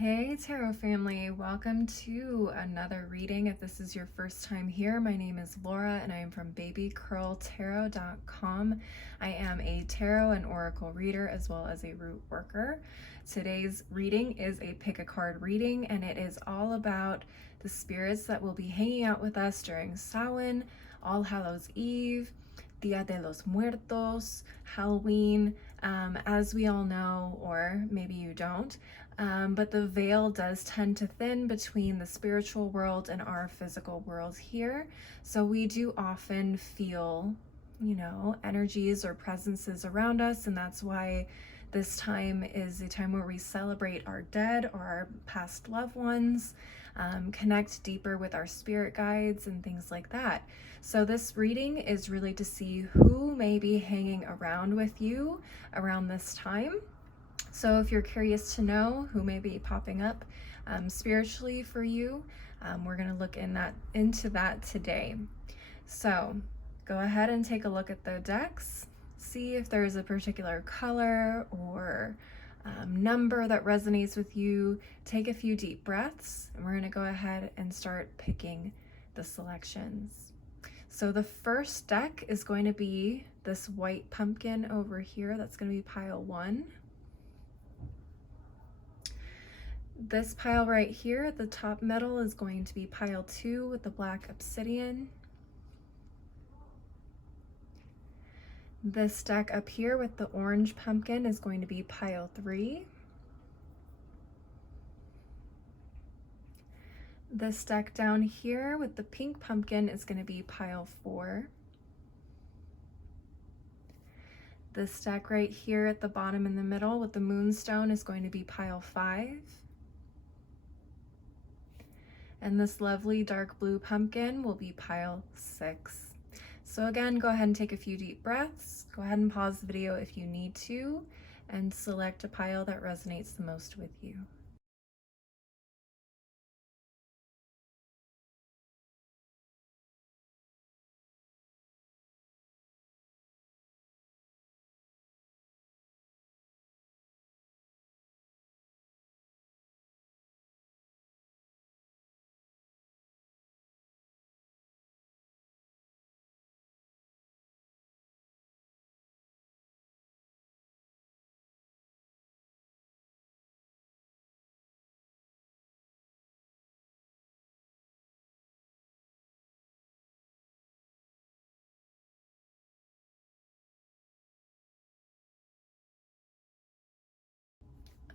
Hey Tarot family, welcome to another reading. If this is your first time here, my name is Laura and I am from babycurltarot.com. I am a tarot and oracle reader as well as a root worker. Today's reading is a pick a card reading and it is all about the spirits that will be hanging out with us during Samhain, All Hallows Eve, Dia de los Muertos, Halloween. As we all know, or maybe you don't, but the veil does tend to thin between the spiritual world and our physical world here. So we do often feel, energies or presences around us, and that's why this time is a time where we celebrate our dead or our past loved ones, connect deeper with our spirit guides and things like that. So this reading is really to see who may be hanging around with you around this time. So if you're curious to know who may be popping up spiritually for you, we're going to look into that today. So go ahead and take a look at the decks. See if there's a particular color or number that resonates with you. Take a few deep breaths, and we're going to go ahead and start picking the selections. So the first deck is going to be this white pumpkin over here. That's going to be pile 1. This pile right here at the top middle is going to be pile 2 with the black obsidian. This deck up here with the orange pumpkin is going to be pile 3. This deck down here with the pink pumpkin is going to be pile 4. This deck right here at the bottom in the middle with the moonstone is going to be pile 5. And this lovely dark blue pumpkin will be pile 6. So again, go ahead and take a few deep breaths. Go ahead and pause the video if you need to, and select a pile that resonates the most with you.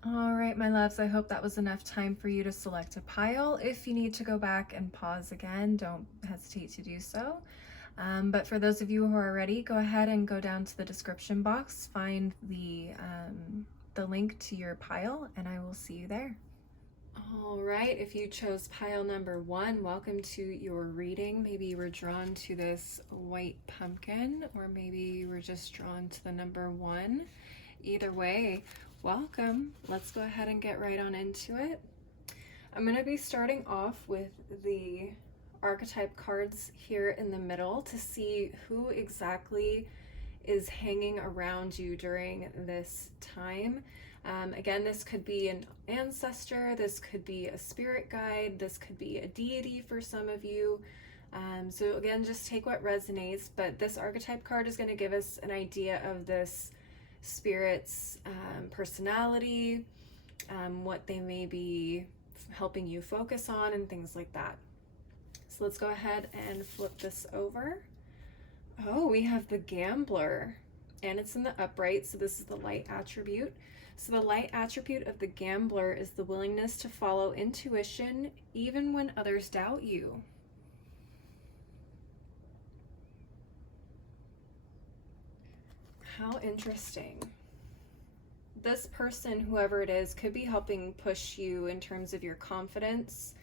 All right, my loves, I hope that was enough time for you to select a pile. If you need to go back and pause again, don't hesitate to do so. But for those of you who are ready, go ahead and go down to the description box, find the link to your pile, and I will see you there. All right, if you chose pile number 1, welcome to your reading. Maybe you were drawn to this white pumpkin, or maybe you were just drawn to the number 1. Either way, welcome. Let's go ahead and get right on into it. I'm going to be starting off with the archetype cards here in the middle to see who exactly is hanging around you during this time. Again, this could be an ancestor, this could be a spirit guide, this could be a deity for some of you. So again, just take what resonates, but this archetype card is going to give us an idea of this spirit's personality, what they may be helping you focus on, and things like that. So let's go ahead and flip this over. Oh, we have the Gambler, and it's in the upright, so this is the light attribute. So the light attribute of the Gambler is the willingness to follow intuition even when others doubt you. How interesting. This person, whoever it is, could be helping push you in terms of your confidence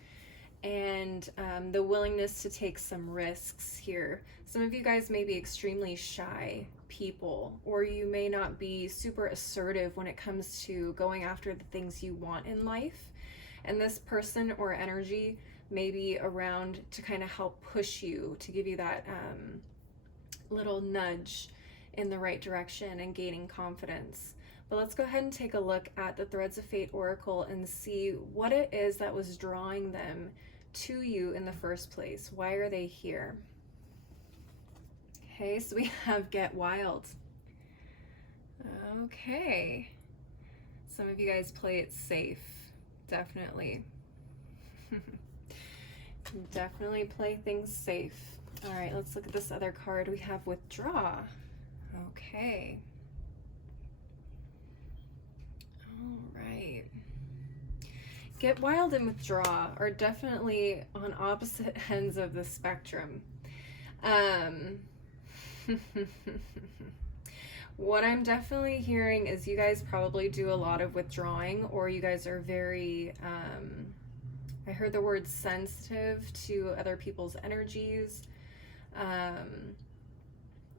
and the willingness to take some risks here. Some of you guys may be extremely shy people, or you may not be super assertive when it comes to going after the things you want in life. And this person or energy may be around to kind of help push you, to give you that little nudge in the right direction and gaining confidence. But let's go ahead and take a look at the Threads of Fate Oracle and see what it is that was drawing them to you in the first place. Why are they here? Okay, so we have Get Wild. Okay. Some of you guys play it safe. Definitely. Definitely play things safe. All right, let's look at this other card. We have Withdraw. Okay. All right. Get Wild and Withdraw are definitely on opposite ends of the spectrum. What I'm definitely hearing is you guys probably do a lot of withdrawing, or you guys are very, I heard the word sensitive to other people's energies.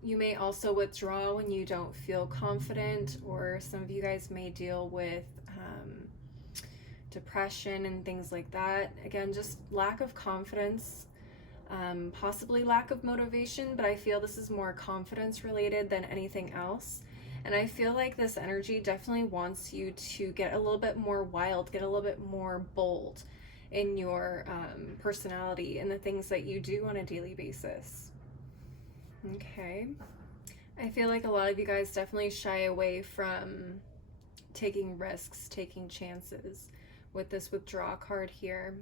You may also withdraw when you don't feel confident, or some of you guys may deal with depression and things like that. Again, just lack of confidence, possibly lack of motivation, but I feel this is more confidence related than anything else. And I feel like this energy definitely wants you to get a little bit more wild, get a little bit more bold in your personality and the things that you do on a daily basis. Okay. I feel like a lot of you guys definitely shy away from taking risks, taking chances with this Withdraw card here.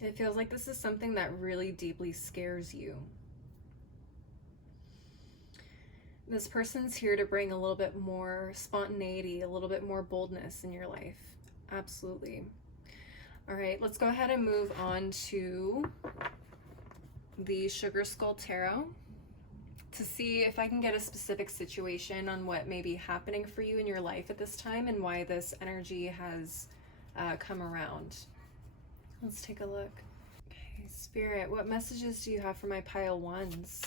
It feels like this is something that really deeply scares you. This person's here to bring a little bit more spontaneity, a little bit more boldness in your life. Absolutely. All right, let's go ahead and move on to the Sugar Skull Tarot to see if I can get a specific situation on what may be happening for you in your life at this time and why this energy has come around. Let's take a look. Okay, Spirit, what messages do you have for my pile ones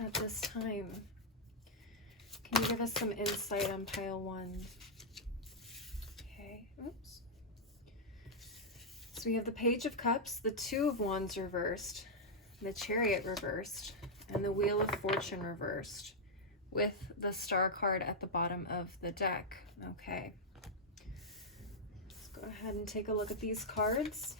at this time? Can you give us some insight on pile one? Okay, oops. So we have the Page of Cups, the Two of Wands reversed, the Chariot reversed, and the Wheel of Fortune reversed, with the Star card at the bottom of the deck. Okay. Let's go ahead and take a look at these cards.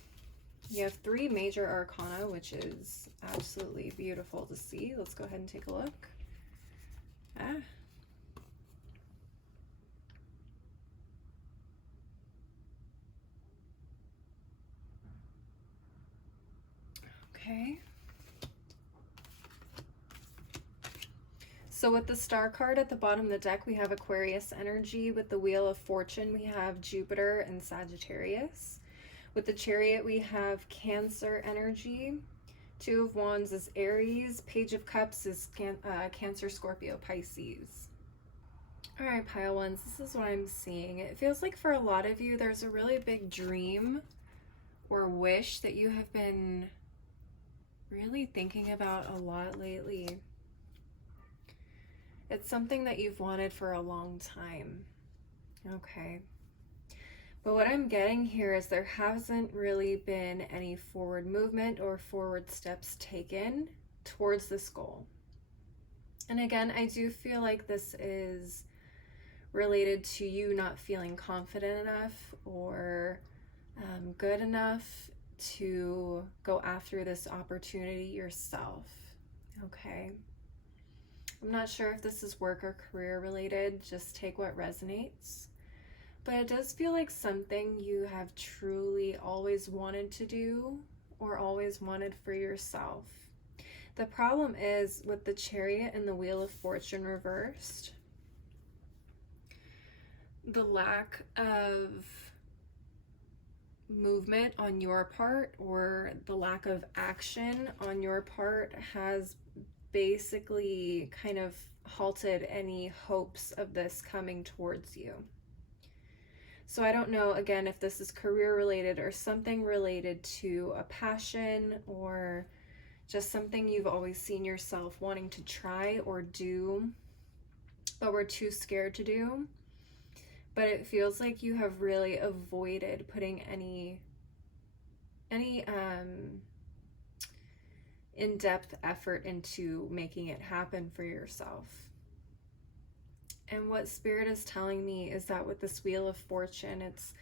You have 3 major arcana, which is absolutely beautiful to see. Let's go ahead and take a look. Okay. So with the Star card at the bottom of the deck, we have Aquarius energy. With the Wheel of Fortune, we have Jupiter and Sagittarius. With the Chariot, we have Cancer energy. Two of Wands is Aries. Page of Cups is Cancer, Scorpio, Pisces. All right, pile ones, this is what I'm seeing. It feels like for a lot of you, there's a really big dream or wish that you have been really thinking about a lot lately. It's something that you've wanted for a long time. Okay. But what I'm getting here is there hasn't really been any forward movement or forward steps taken towards this goal. And again, I do feel like this is related to you not feeling confident enough or good enough to go after this opportunity yourself. Okay. I'm not sure if this is work or career related. Just take what resonates. But it does feel like something you have truly always wanted to do or always wanted for yourself. The problem is with the Chariot and the Wheel of Fortune reversed, the lack of movement on your part or the lack of action on your part has basically kind of halted any hopes of this coming towards you. So I don't know, again, if this is career related or something related to a passion or just something you've always seen yourself wanting to try or do, but were too scared to do. But it feels like you have really avoided putting any in-depth effort into making it happen for yourself. And what Spirit is telling me is that with this Wheel of Fortune, it's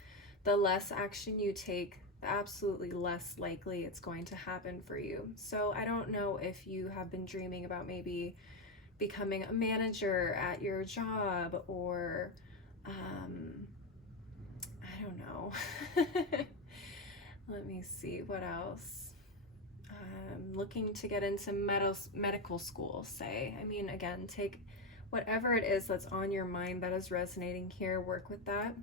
the less action you take, the absolutely less likely it's going to happen for you. So I don't know if you have been dreaming about maybe becoming a manager at your job, or I don't know. Let me see, what else? Looking to get into medical school, say. I mean, again, take whatever it is that's on your mind that is resonating here, work with that.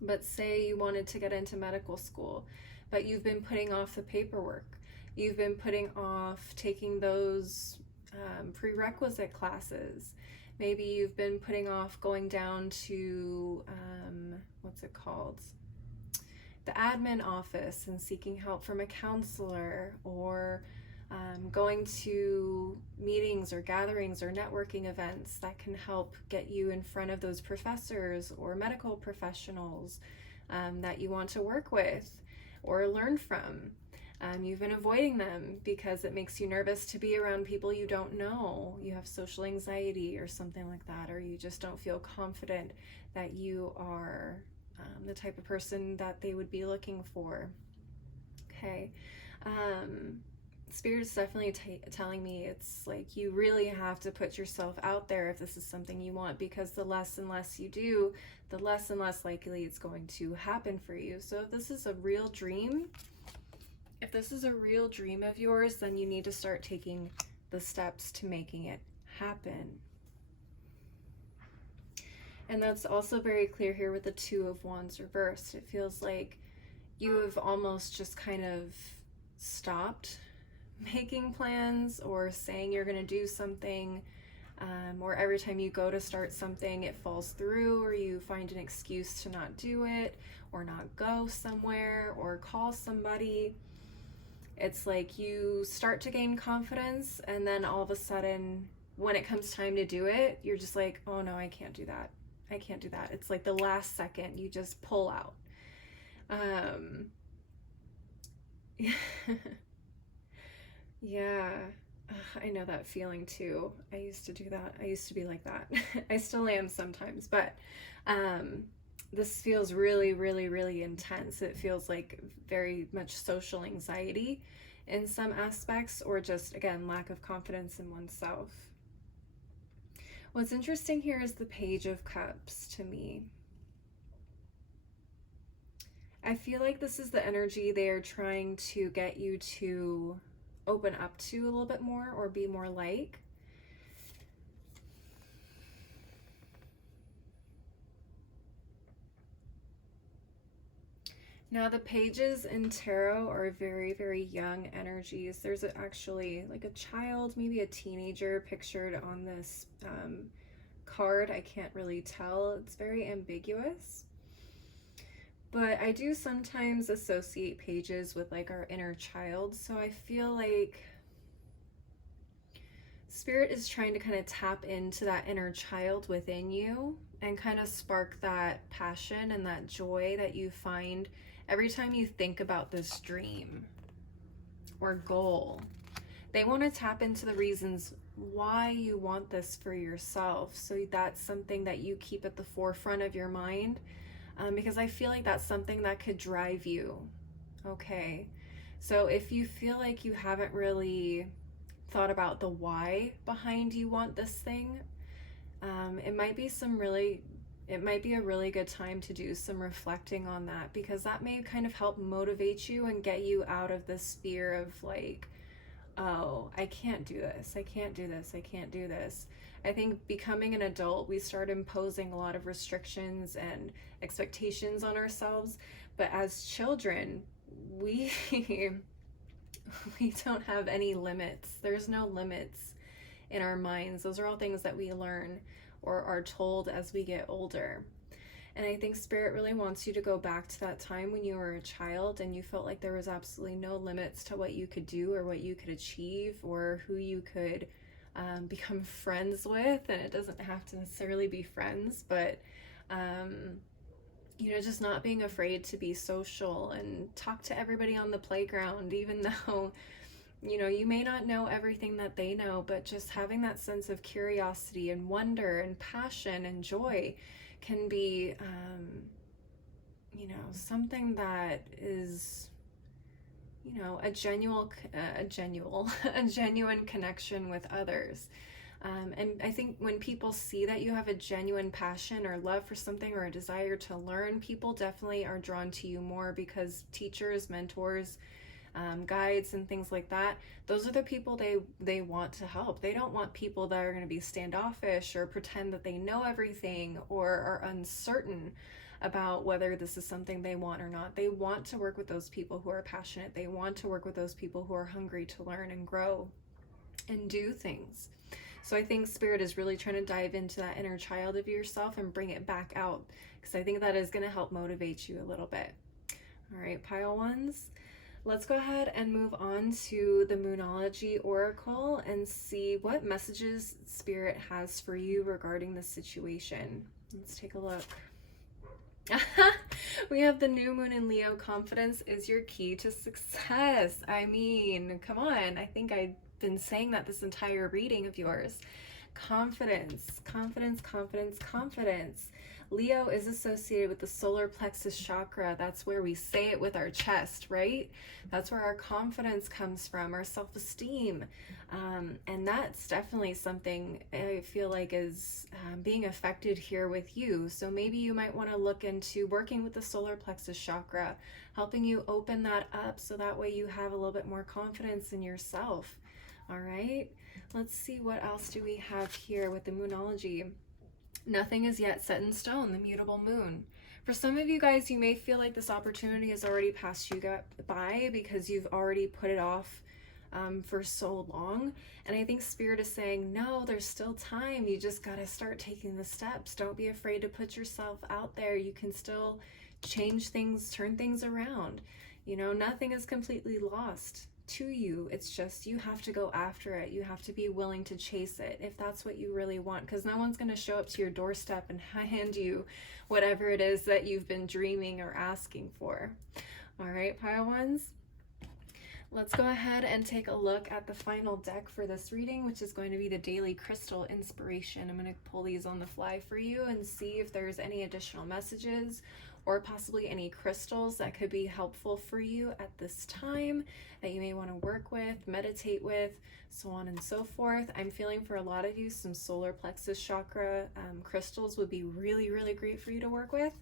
But say you wanted to get into medical school, but you've been putting off the paperwork. You've been putting off taking those prerequisite classes. Maybe you've been putting off going down to, what's it called? The admin office and seeking help from a counselor, or going to meetings or gatherings or networking events that can help get you in front of those professors or medical professionals that you want to work with or learn from. You've been avoiding them because it makes you nervous to be around people you don't know. You have social anxiety or something like that, or you just don't feel confident that you are the type of person that they would be looking for. Okay. Spirit is definitely telling me it's like you really have to put yourself out there if this is something you want, because the less and less you do, the less and less likely it's going to happen for you. So if this is a real dream, of yours, then you need to start taking the steps to making it happen. And that's also very clear here with the Two of Wands reversed. It feels like you have almost just kind of stopped making plans or saying you're going to do something, or every time you go to start something, it falls through, or you find an excuse to not do it, or not go somewhere, or call somebody. It's like you start to gain confidence, and then all of a sudden, when it comes time to do it, you're just like, oh no, I can't do that. I can't do that. It's like the last second you just pull out. Yeah, I know that feeling too. I used to do that. I used to be like that. I still am sometimes, but this feels really, really, really intense. It feels like very much social anxiety in some aspects, or just, again, lack of confidence in oneself. What's interesting here is the Page of Cups to me. I feel like this is the energy they are trying to get you to open up to a little bit more, or be more like. Now, the pages in tarot are very, very young energies. There's actually like a child, maybe a teenager pictured on this card. I can't really tell. It's very ambiguous. But I do sometimes associate pages with like our inner child. So I feel like Spirit is trying to kind of tap into that inner child within you and kind of spark that passion and that joy that you find every time you think about this dream or goal. They want to tap into the reasons why you want this for yourself. So that's something that you keep at the forefront of your mind, because I feel like that's something that could drive you. Okay. So if you feel like you haven't really thought about the why behind you want this thing, it might be a really good time to do some reflecting on that, because that may kind of help motivate you and get you out of this fear of like, oh, I can't do this, I can't do this, I can't do this. I think becoming an adult, we start imposing a lot of restrictions and expectations on ourselves, but as children, we don't have any limits. There's no limits in our minds. Those are all things that we learn or are told as we get older. And I think Spirit really wants you to go back to that time when you were a child and you felt like there was absolutely no limits to what you could do or what you could achieve or who you could become friends with. And it doesn't have to necessarily be friends, but just not being afraid to be social and talk to everybody on the playground, even though You know, you may not know everything that they know, but just having that sense of curiosity and wonder and passion and joy can be, you know, something that is, you know, a genuine connection with others. And I think when people see that you have a genuine passion or love for something or a desire to learn, people definitely are drawn to you more, because teachers, mentors, guides and things like that, those are the people they want to help. They don't want people that are going to be standoffish or pretend that they know everything or are uncertain about whether this is something they want or not. They want to work with those people who are passionate. They want to work with those people who are hungry to learn and grow and do things. So I think Spirit is really trying to dive into that inner child of yourself and bring it back out, because I think that is going to help motivate you a little bit. All right, pile ones. Let's go ahead and move on to the Moonology Oracle and see what messages Spirit has for you regarding the situation. Let's take a look. We have the new moon in Leo. Confidence is your key to success. I mean, come on. I think I've been saying that this entire reading of yours. Confidence, confidence, confidence, confidence. Leo is associated with the solar plexus chakra. That's where we say it with our chest, right? That's where our confidence comes from, our self-esteem. And that's definitely something I feel like is being affected here with you. So maybe you might want to look into working with the solar plexus chakra, helping you open that up so that way you have a little bit more confidence in yourself. All right, let's see what else do we have here with the Moonology. Nothing is yet set in stone, the mutable moon. For some of you guys, you may feel like this opportunity has already passed you by because you've already put it off for so long. And I think Spirit is saying, no, there's still time. You just got to start taking the steps. Don't be afraid to put yourself out there. You can still change things, turn things around. You know, nothing is completely lost to you. It's just you have to go after it. You have to be willing to chase it if that's what you really want, because no one's going to show up to your doorstep and hand you whatever it is that you've been dreaming or asking for. All right, pile ones. Let's go ahead and take a look at the final deck for this reading, which is going to be the Daily Crystal Inspiration. I'm going to pull these on the fly for you and see if there's any additional messages or possibly any crystals that could be helpful for you at this time that you may want to work with, meditate with, so on and so forth. I'm feeling for a lot of you some solar plexus chakra crystals would be really, really great for you to work with.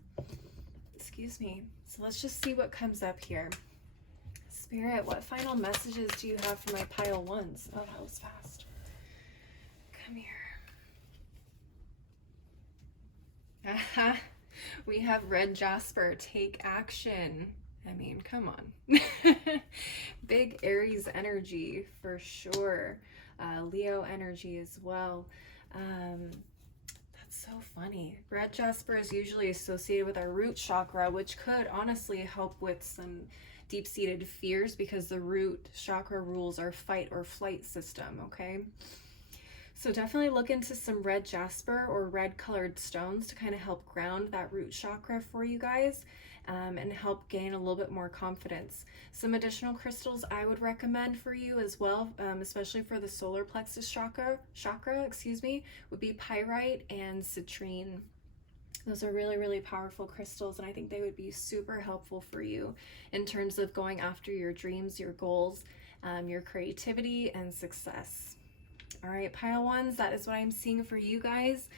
Excuse me. So let's just see what comes up here. Spirit, what final messages do you have for my pile ones? Oh, that was fast. Come here. We have red jasper, take action. I mean, come on. Big Aries energy for sure. Leo energy as well. That's so funny. Red jasper is usually associated with our root chakra, which could honestly help with some deep-seated fears, because the root chakra rules our fight or flight system, okay? So definitely look into some red jasper or red colored stones to kind of help ground that root chakra for you guys and help gain a little bit more confidence. Some additional crystals I would recommend for you as well, especially for the solar plexus chakra, would be pyrite and citrine. Those are really, really powerful crystals, and I think they would be super helpful for you in terms of going after your dreams, your goals, your creativity, and success. All right, pile ones, that is what I'm seeing for you guys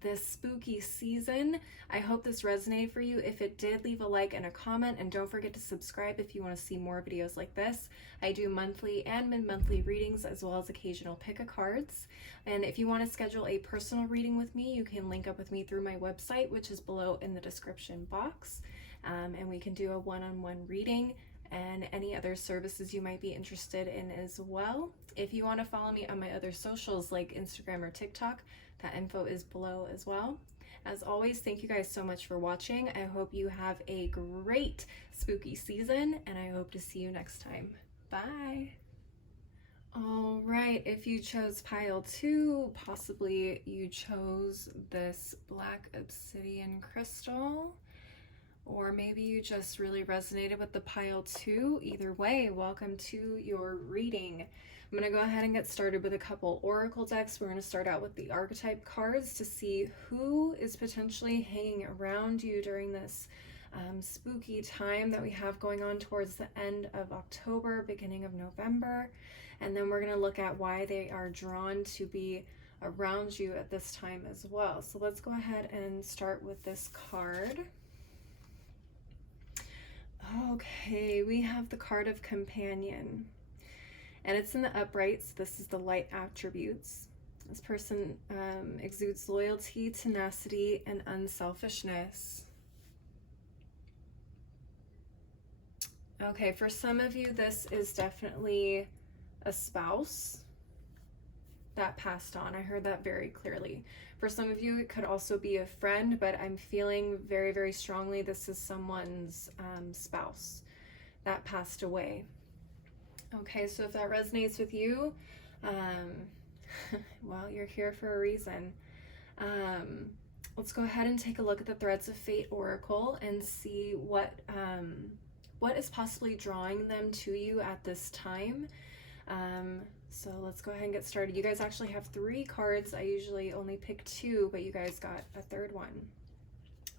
this spooky season. I hope this resonated for you. If it did, leave a like and a comment, and don't forget to subscribe if you want to see more videos like this. I do monthly and mid-monthly readings as well as occasional pick-a-cards. And if you want to schedule a personal reading with me, you can link up with me through my website, which is below in the description box. And we can do a one-on-one reading and any other services you might be interested in as well. If you want to follow me on my other socials like Instagram or TikTok, that info is below as well. As always, thank you guys so much for watching. I hope you have a great spooky season, and I hope to see you next time. Bye. All right, if you chose pile 2, possibly you chose this black obsidian crystal. Or maybe you just really resonated with the pile too. Either way, welcome to your reading. I'm going to go ahead and get started with a couple oracle decks. We're going to start out with the archetype cards to see who is potentially hanging around you during this spooky time that we have going on towards the end of October, beginning of November. And then we're going to look at why they are drawn to be around you at this time as well. So let's go ahead and start with this card. Okay, we have the card of Companion, and it's in the upright, so this is the light attributes. This person exudes loyalty, tenacity, and unselfishness. Okay, for some of you, this is definitely a spouse that passed on. I heard that very clearly. For some of you, it could also be a friend, but I'm feeling very, very strongly this is someone's spouse that passed away. Okay, so if that resonates with you, well, you're here for a reason. Let's go ahead and take a look at the Threads of Fate Oracle and see what is possibly drawing them to you at this time. So let's go ahead and get started. You guys actually have 3 cards. I usually only pick 2, but you guys got a 3rd one.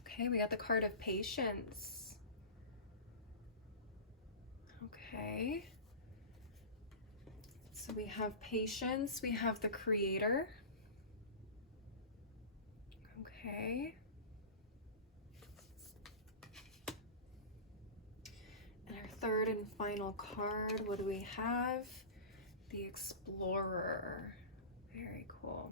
Okay, we got the card of Patience. Okay. So we have Patience, we have the Creator. Okay. And our 3rd and final card, what do we have? The Explorer. Very cool.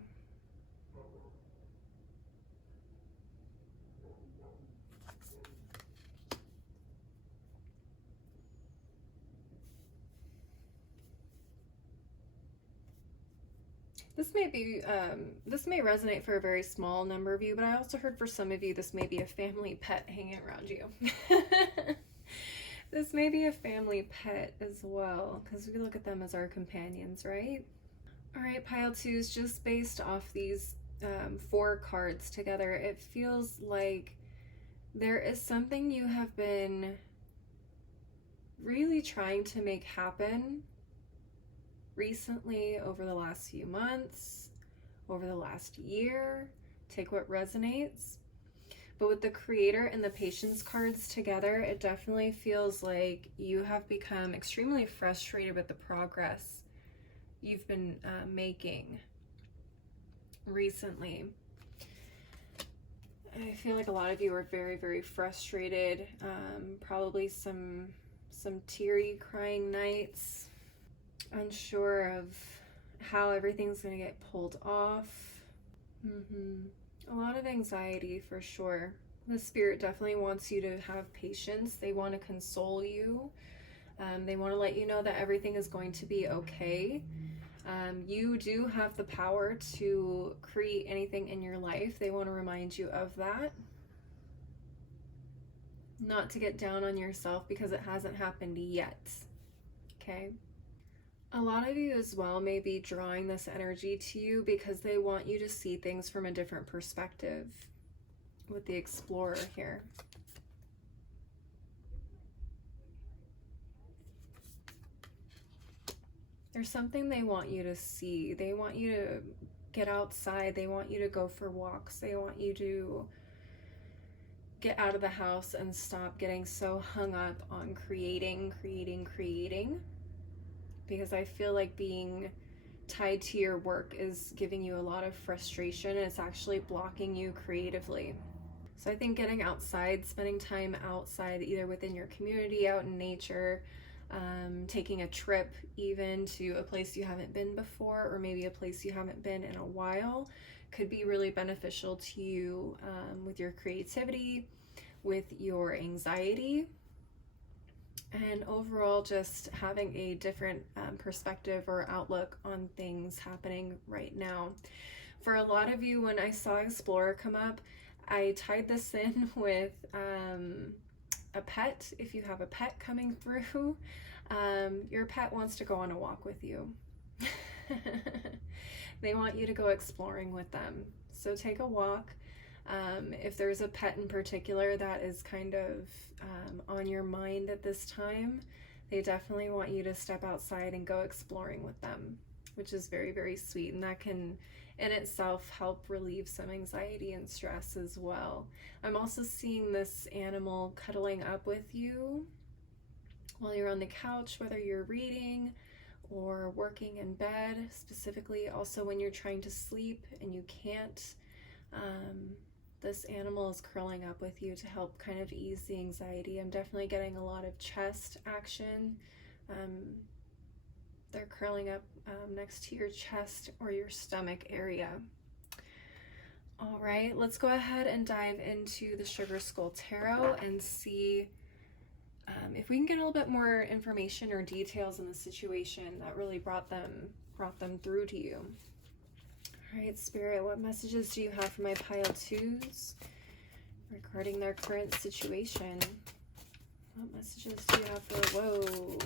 This may resonate for a very small number of you, but I also heard for some of you this may be a family pet hanging around you. This may be a family pet as well, because we look at them as our companions, right? All right, pile 2s, just based off these 4 cards together, it feels like there is something you have been really trying to make happen recently, over the last few months, over the last year. Take what resonates. But with the Creator and the Patience cards together, it definitely feels like you have become extremely frustrated with the progress you've been making recently. I feel like a lot of you are very, very frustrated. Probably some teary crying nights, unsure of how everything's going to get pulled off. A lot of anxiety for sure. The Spirit definitely wants you to have patience. They want to console you. They want to let you know that everything is going to be okay. You do have the power to create anything in your life. They want to remind you of that. Not to get down on yourself because it hasn't happened yet. Okay? A lot of you as well may be drawing this energy to you because they want you to see things from a different perspective with the Explorer here. There's something they want you to see. They want you to get outside. They want you to go for walks. They want you to get out of the house and stop getting so hung up on creating. Because I feel like being tied to your work is giving you a lot of frustration, and it's actually blocking you creatively. So I think getting outside, spending time outside, either within your community, out in nature, taking a trip even to a place you haven't been before, or maybe a place you haven't been in a while, could be really beneficial to you with your creativity, with your anxiety, and overall just having a different perspective or outlook on things happening right now. For a lot of you, when I saw Explorer come up, I tied this in with a pet. If you have a pet coming through, your pet wants to go on a walk with you. They want you to go exploring with them. So take a walk. If there's a pet in particular that is kind of on your mind at this time, they definitely want you to step outside and go exploring with them, which is very, very sweet. And that can in itself help relieve some anxiety and stress as well. I'm also seeing this animal cuddling up with you while you're on the couch, whether you're reading or working in bed, specifically also when you're trying to sleep and you can't. This animal is curling up with you to help kind of ease the anxiety. I'm definitely getting a lot of chest action. They're curling up next to your chest or your stomach area. All right, let's go ahead and dive into the Sugar Skull Tarot and see if we can get a little bit more information or details in the situation that really brought them through to you. All right, Spirit, what messages do you have for my pile twos regarding their current situation? What messages do you have for, whoa.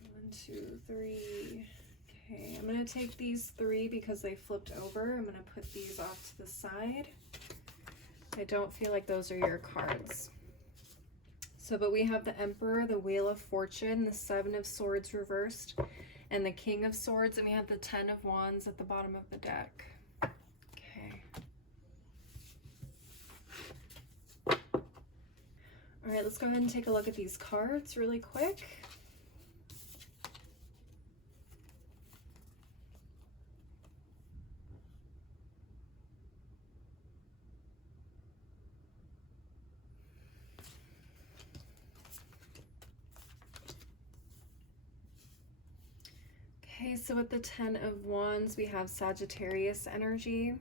1, 2, 3. Okay, I'm going to take these 3 because they flipped over. I'm going to put these off to the side. I don't feel like those are your cards. So, but we have the Emperor, the Wheel of Fortune, the 7 of Swords reversed, and the King of Swords, and we have the 10 of Wands at the bottom of the deck. Okay. All right, let's go ahead and take a look at these cards really quick. Okay, so with the 10 of Wands, we have Sagittarius energy.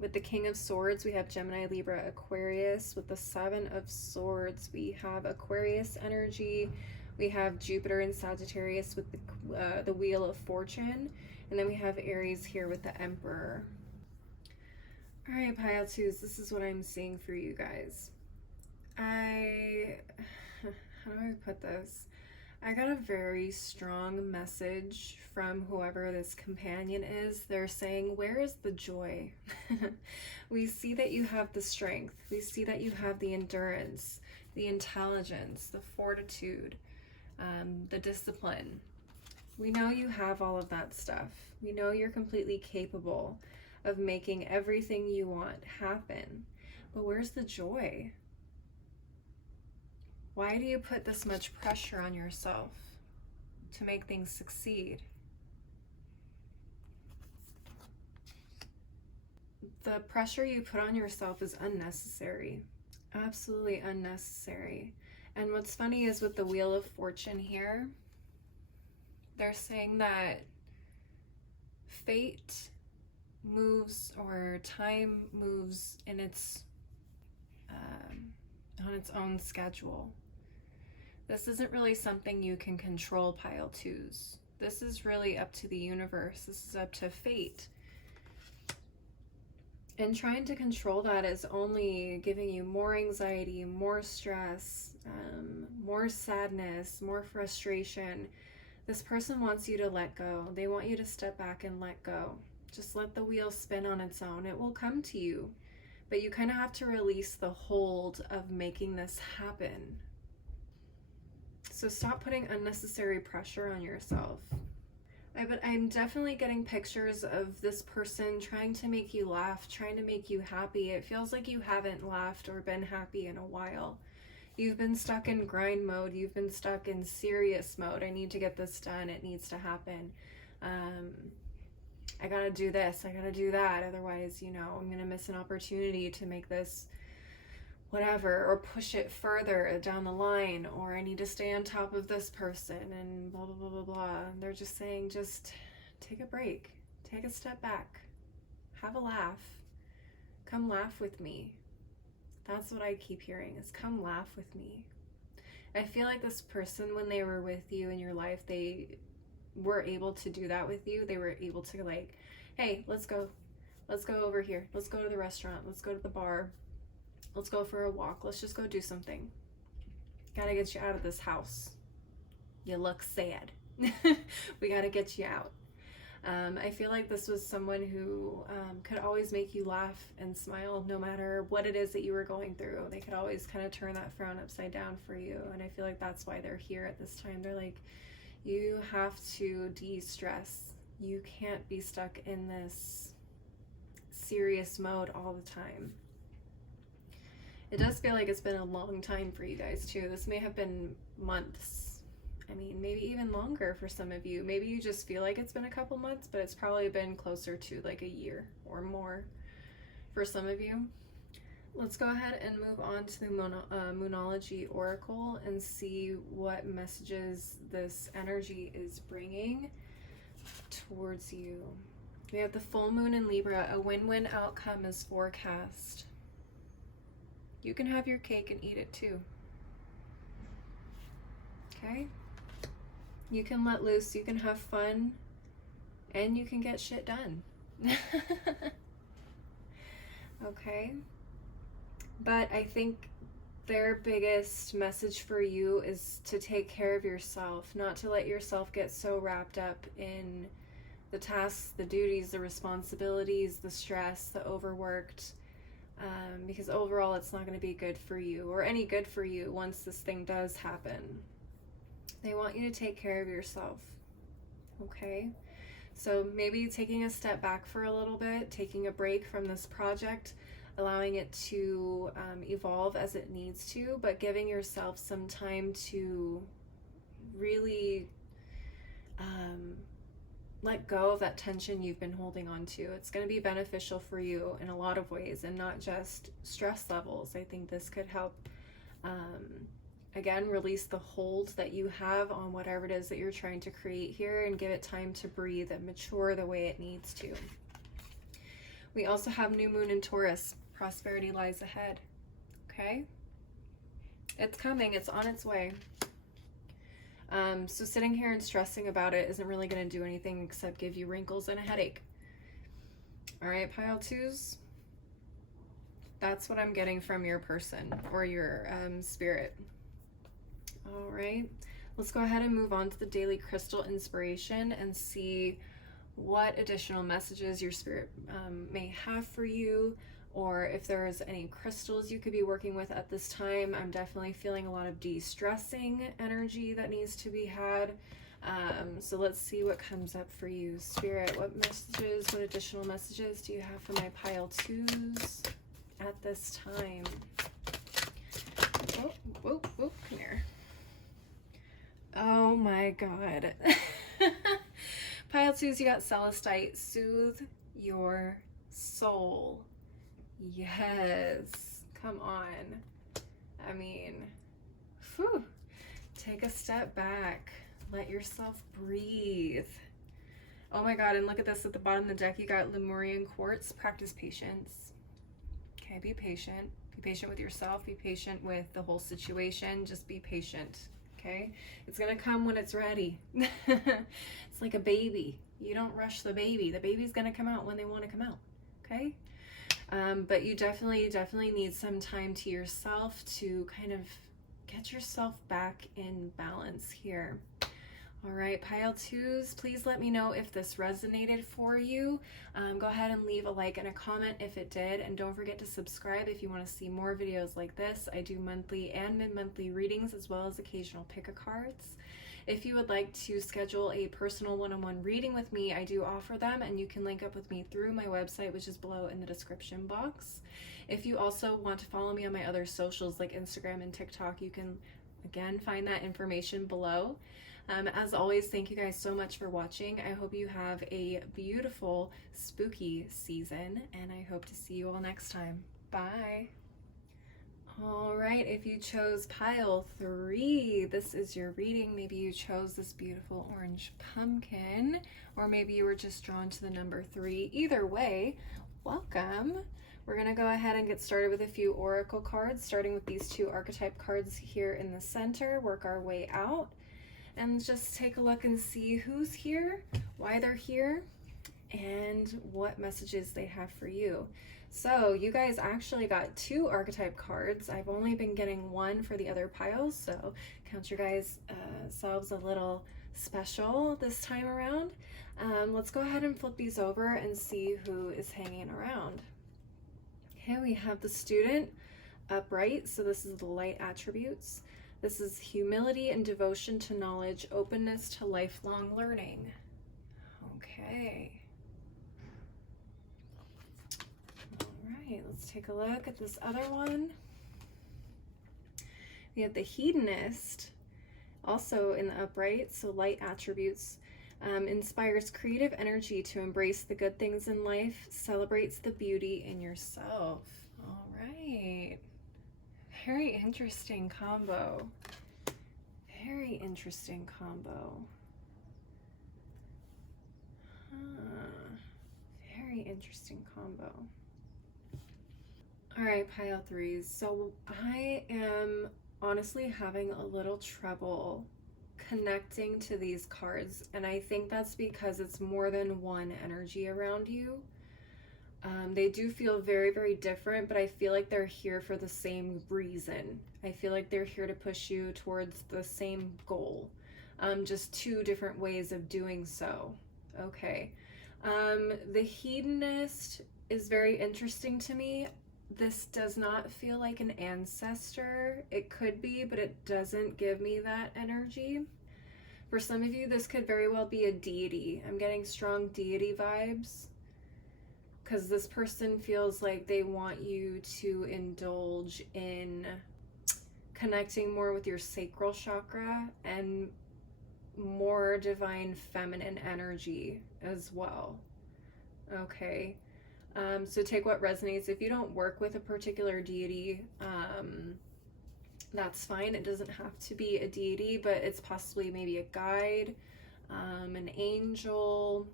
With the King of Swords, we have Gemini, Libra, Aquarius. With the 7 of Swords, we have Aquarius energy. We have Jupiter and Sagittarius with the Wheel of Fortune. And then we have Aries here with the Emperor. All right, pile twos, this is what I'm seeing for you guys. How do I put this? I got a very strong message from whoever this companion is. They're saying, where is the joy? We see that you have the strength. We see that you have the endurance, the intelligence, the fortitude, the discipline. We know you have all of that stuff. We know you're completely capable of making everything you want happen. But where's the joy? Why do you put this much pressure on yourself to make things succeed? The pressure you put on yourself is unnecessary, absolutely unnecessary. And what's funny is with the Wheel of Fortune here, they're saying that fate moves, or time moves in its on its own schedule. This isn't really something you can control, pile twos. This is really up to the universe. This is up to fate. And trying to control that is only giving you more anxiety, more stress, more sadness, more frustration. This person wants you to let go. They want you to step back and let go. Just let the wheel spin on its own. It will come to you. But you kind of have to release the hold of making this happen. So stop putting unnecessary pressure on yourself. But I'm definitely getting pictures of this person trying to make you laugh, trying to make you happy. It feels like you haven't laughed or been happy in a while. You've been stuck in grind mode. You've been stuck in serious mode. I need to get this done. It needs to happen. I gotta do this. I gotta do that. Otherwise, you know, I'm gonna miss an opportunity to make this whatever, or push it further down the line, or I need to stay on top of this person, and blah, blah, blah, blah, blah. And they're just saying, just take a break, take a step back, have a laugh, come laugh with me. That's what I keep hearing, is come laugh with me. I feel like this person, when they were with you in your life, they were able to do that with you. They were able to, like, hey, let's go over here, let's go to the restaurant, let's go to the bar, let's go for a walk, let's just go do something. Gotta get you out of this house. You look sad. We gotta get you out. I feel like this was someone who could always make you laugh and smile no matter what it is that you were going through. They could always kind of turn that frown upside down for you. And I feel like that's why they're here at this time. They're like, you have to de-stress. You can't be stuck in this serious mode all the time. It does feel like it's been a long time for you guys too. This may have been months. I mean, maybe even longer for some of you. Maybe you just feel like it's been a couple months, but it's probably been closer to like a year or more for some of you. Let's go ahead and move on to the Moonology Oracle and see what messages this energy is bringing towards you. We have the full moon in Libra. A win-win outcome is forecast. You can have your cake and eat it too. Okay? You can let loose, you can have fun, and you can get shit done. Okay? But I think their biggest message for you is to take care of yourself, not to let yourself get so wrapped up in the tasks, the duties, the responsibilities, the stress, the overworked, because overall it's not going to be good for you or any good for you once this thing does happen. They want you to take care of yourself, okay? So maybe taking a step back for a little bit, taking a break from this project, allowing it to evolve as it needs to, but giving yourself some time to really let go of that tension you've been holding on to. It's going to be beneficial for you in a lot of ways and not just stress levels. I think this could help again, release the hold that you have on whatever it is that you're trying to create here and give it time to breathe and mature the way it needs to. We also have new moon in Taurus. Prosperity lies ahead. Okay? It's coming. It's on its way. So sitting here and stressing about it isn't really going to do anything except give you wrinkles and a headache. All right, pile twos. That's what I'm getting from your person or your spirit. All right, let's go ahead and move on to the daily crystal inspiration and see what additional messages your spirit may have for you, or if there's any crystals you could be working with at this time. I'm definitely feeling a lot of de-stressing energy that needs to be had. So let's see what comes up for you. Spirit, what messages, what additional messages do you have for my pile twos at this time? Oh, whoa, whoa, come here. Oh my God. Pile twos, you got Celestite. Soothe your soul. Yes. Come on. I mean, whew. Take a step back. Let yourself breathe. Oh my God, and look at this at the bottom of the deck. You got Lemurian Quartz. Practice patience. Okay, be patient. Be patient with yourself. Be patient with the whole situation. Just be patient. Okay, it's gonna come when it's ready. It's like a baby. You don't rush the baby. The baby's gonna come out when they want to come out. Okay, but you definitely need some time to yourself to kind of get yourself back in balance here. All right, pile twos, please let me know if this resonated for you. Go ahead and leave a like and a comment if it did, and don't forget to subscribe if you want to see more videos like this. I do monthly and mid-monthly readings as well as occasional pick-a-cards. If you would like to schedule a personal one-on-one reading with me, I do offer them, and you can link up with me through my website, which is below in the description box. If you also want to follow me on my other socials like Instagram and TikTok, you can again find that information below. As always, thank you guys so much for watching. I hope you have a beautiful, spooky season, and I hope to see you all next time. Bye. All right, if you chose pile 3, this is your reading. Maybe you chose this beautiful orange pumpkin, or maybe you were just drawn to the number 3. Either way, welcome. We're gonna go ahead and get started with a few oracle cards, starting with these 2 archetype cards here in the center, work our way out, and just take a look and see who's here, why they're here, and what messages they have for you. So you guys actually got 2 archetype cards. I've only been getting 1 for the other piles, so count your guys selves a little special this time around. Let's go ahead and flip these over and see who is hanging around. Okay, we have the student upright, so this is the light attributes. This is humility and devotion to knowledge, openness to lifelong learning. Okay. All right, let's take a look at this other one. We have the hedonist, also in the upright, so light attributes. Inspires creative energy to embrace the good things in life, celebrates the beauty in yourself. All right. Very interesting combo. Very interesting combo. Very interesting combo. All right, pile threes. So I am honestly having a little trouble connecting to these cards, and I think that's because it's more than one energy around you. They do feel very, very different, but I feel like they're here for the same reason. I feel like they're here to push you towards the same goal, just two different ways of doing so. Okay. The hedonist is very interesting to me. This does not feel like an ancestor. It could be, but it doesn't give me that energy. For some of you, this could very well be a deity. I'm getting strong deity vibes because this person feels like they want you to indulge in connecting more with your sacral chakra and more divine feminine energy as well. Okay. So take what resonates. If you don't work with a particular deity, that's fine. It doesn't have to be a deity, but it's possibly maybe a guide, an angel.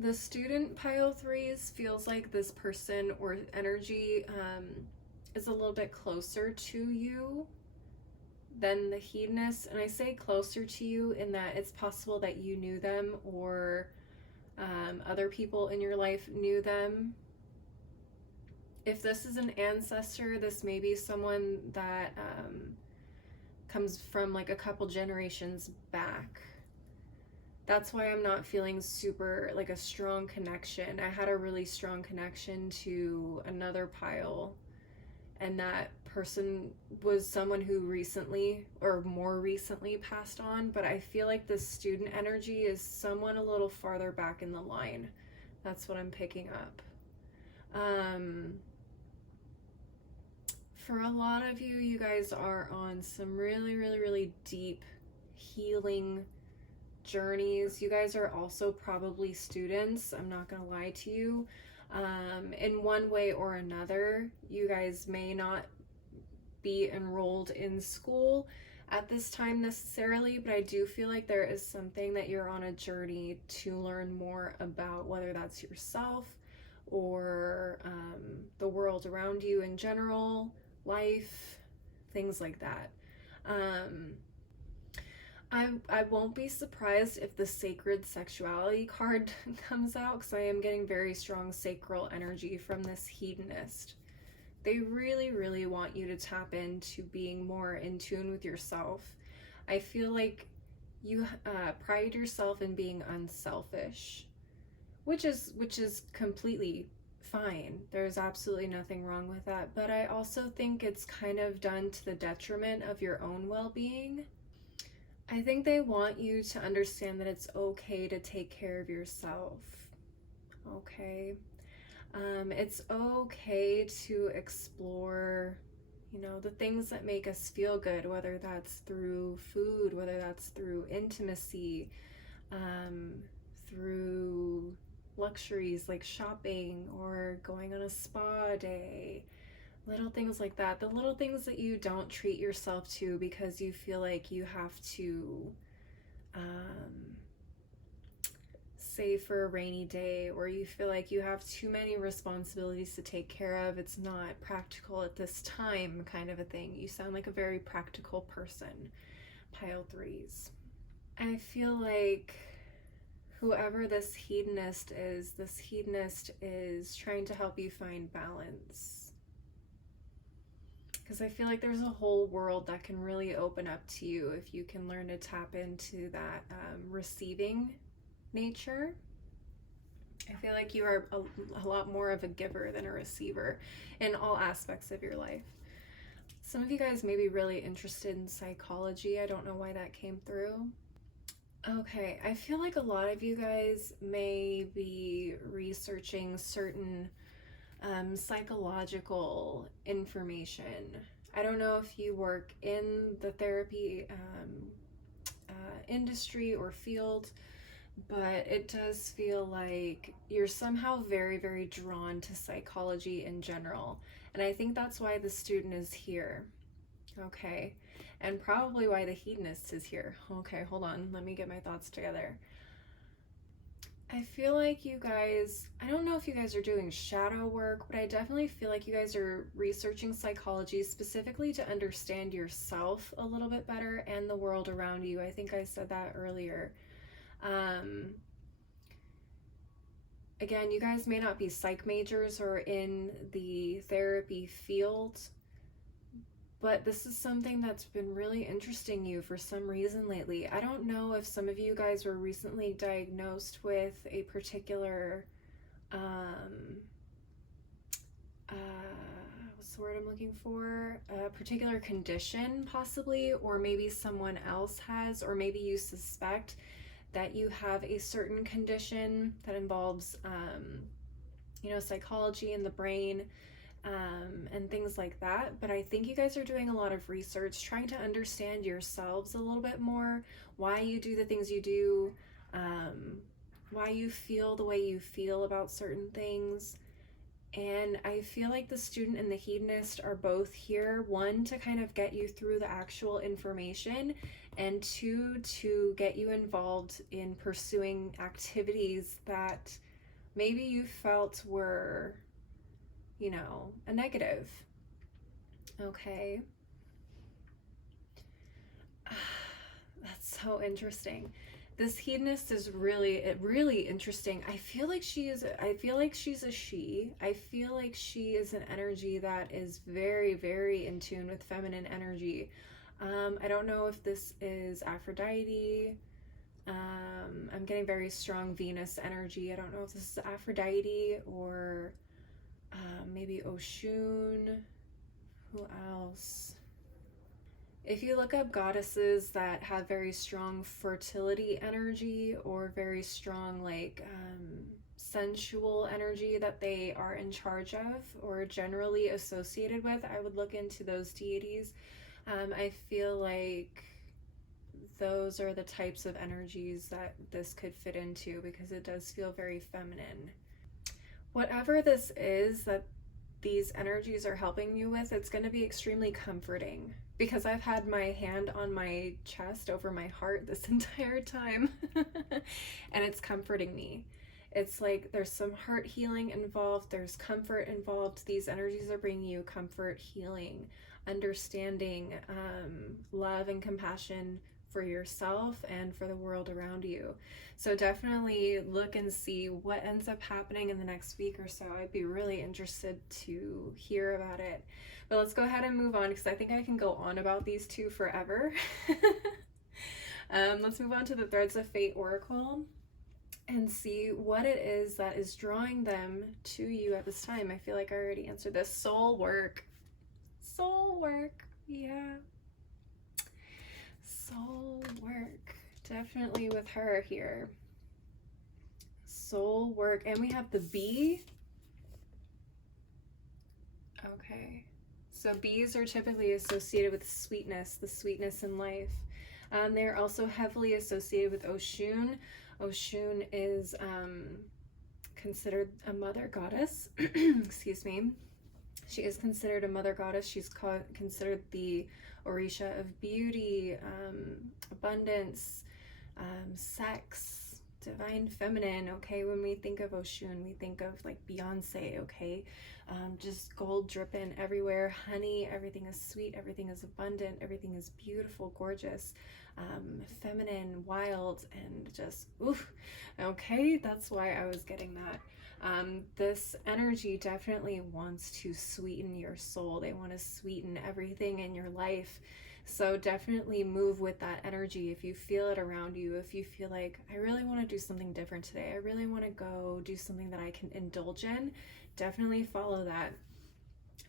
The student pile threes feels like this person or energy is a little bit closer to you than the hedonist. And I say closer to you in that it's possible that you knew them or other people in your life knew them. If this is an ancestor, this may be someone that comes from like a couple generations back. That's why I'm not feeling super like a strong connection. I had a really strong connection to another pile, and that person was someone who recently or more recently passed on, but I feel like the student energy is someone a little farther back in the line. That's what I'm picking up. For a lot of you, you guys are on some really, really, really deep healing journeys. You guys are also probably students. I'm not gonna lie to you. In one way or another, you guys may not be enrolled in school at this time necessarily, but I do feel like there is something that you're on a journey to learn more about, whether that's yourself or the world around you in general, life, things like that. I won't be surprised if the sacred sexuality card comes out, because I am getting very strong sacral energy from this hedonist. They really, really want you to tap into being more in tune with yourself. I feel like you pride yourself in being unselfish, which is completely fine. There's absolutely nothing wrong with that. But I also think it's kind of done to the detriment of your own well-being. I think they want you to understand that it's okay to take care of yourself. Okay. It's okay to explore, the things that make us feel good, whether that's through food, whether that's through intimacy, through luxuries like shopping or going on a spa day, little things like that. The little things that you don't treat yourself to because you feel like you have to save for a rainy day, or you feel like you have too many responsibilities to take care of, it's not practical at this time, kind of a thing. You sound like a very practical person, pile threes. I feel like whoever this hedonist is trying to help you find balance, because I feel like there's a whole world that can really open up to you if you can learn to tap into that receiving nature. I feel like you are a lot more of a giver than a receiver in all aspects of your life. Some of you guys may be really interested in psychology. I don't know why that came through. Okay, I feel like a lot of you guys may be researching certain psychological information. I don't know if you work in the therapy industry or field, but it does feel like you're somehow very, very drawn to psychology in general. And I think that's why the student is here. Okay. And probably why the hedonist is here. Okay, hold on. Let me get my thoughts together. I feel like you guys, I don't know if you guys are doing shadow work, but I definitely feel like you guys are researching psychology specifically to understand yourself a little bit better and the world around you. I think I said that earlier. Again, you guys may not be psych majors or in the therapy field, but this is something that's been really interesting you for some reason lately. I don't know if some of you guys were recently diagnosed with a particular, what's the word I'm looking for? A particular condition, possibly, or maybe someone else has, or maybe you suspect that you have a certain condition that involves, psychology in the brain, and things like that. But I think you guys are doing a lot of research, trying to understand yourselves a little bit more, why you do the things you do, why you feel the way you feel about certain things. And I feel like the student and the hedonist are both here, one, to kind of get you through the actual information, and two, to get you involved in pursuing activities that maybe you felt were, a negative. Okay. That's so interesting. This hedonist is really interesting. I feel like she's a she. I feel like she is an energy that is very, very in tune with feminine energy. I don't know if this is Aphrodite. I'm getting very strong Venus energy. I don't know if this is Aphrodite or maybe Oshun. Who else? If you look up goddesses that have very strong fertility energy or very strong sensual energy that they are in charge of or generally associated with, I would look into those deities. I feel like those are the types of energies that this could fit into because it does feel very feminine. Whatever this is that these energies are helping you with, it's going to be extremely comforting because I've had my hand on my chest over my heart this entire time and it's comforting me. It's like there's some heart healing involved, there's comfort involved. These energies are bringing you comfort, healing, understanding, love and compassion for yourself and for the world around you. So definitely look and see what ends up happening in the next week or so. I'd be really interested to hear about it. But let's go ahead and move on because I think I can go on about these two forever. Let's move on to the Threads of Fate Oracle and see what it is that is drawing them to you at this time. I feel like I already answered this. Soul work. Soul work. Yeah. Soul work. Definitely with her here. Soul work. And we have the bee. Okay. So bees are typically associated with sweetness, the sweetness in life. They're also heavily associated with Oshun. Oshun is considered a mother goddess. Excuse me. She is considered a mother goddess. She's considered the Orisha of beauty, abundance, sex, divine feminine. Okay, when we think of Oshun, we think of like Beyonce. Okay, just gold dripping everywhere, honey. Everything is sweet, everything is abundant, everything is beautiful, gorgeous, feminine, wild, and just oof. Okay, that's why I was getting that. This energy definitely wants to sweeten your soul. They want to sweeten everything in your life. So definitely move with that energy if you feel it around you. If you feel like, I really want to do something different today, I really want to go do something that I can indulge in, definitely follow that.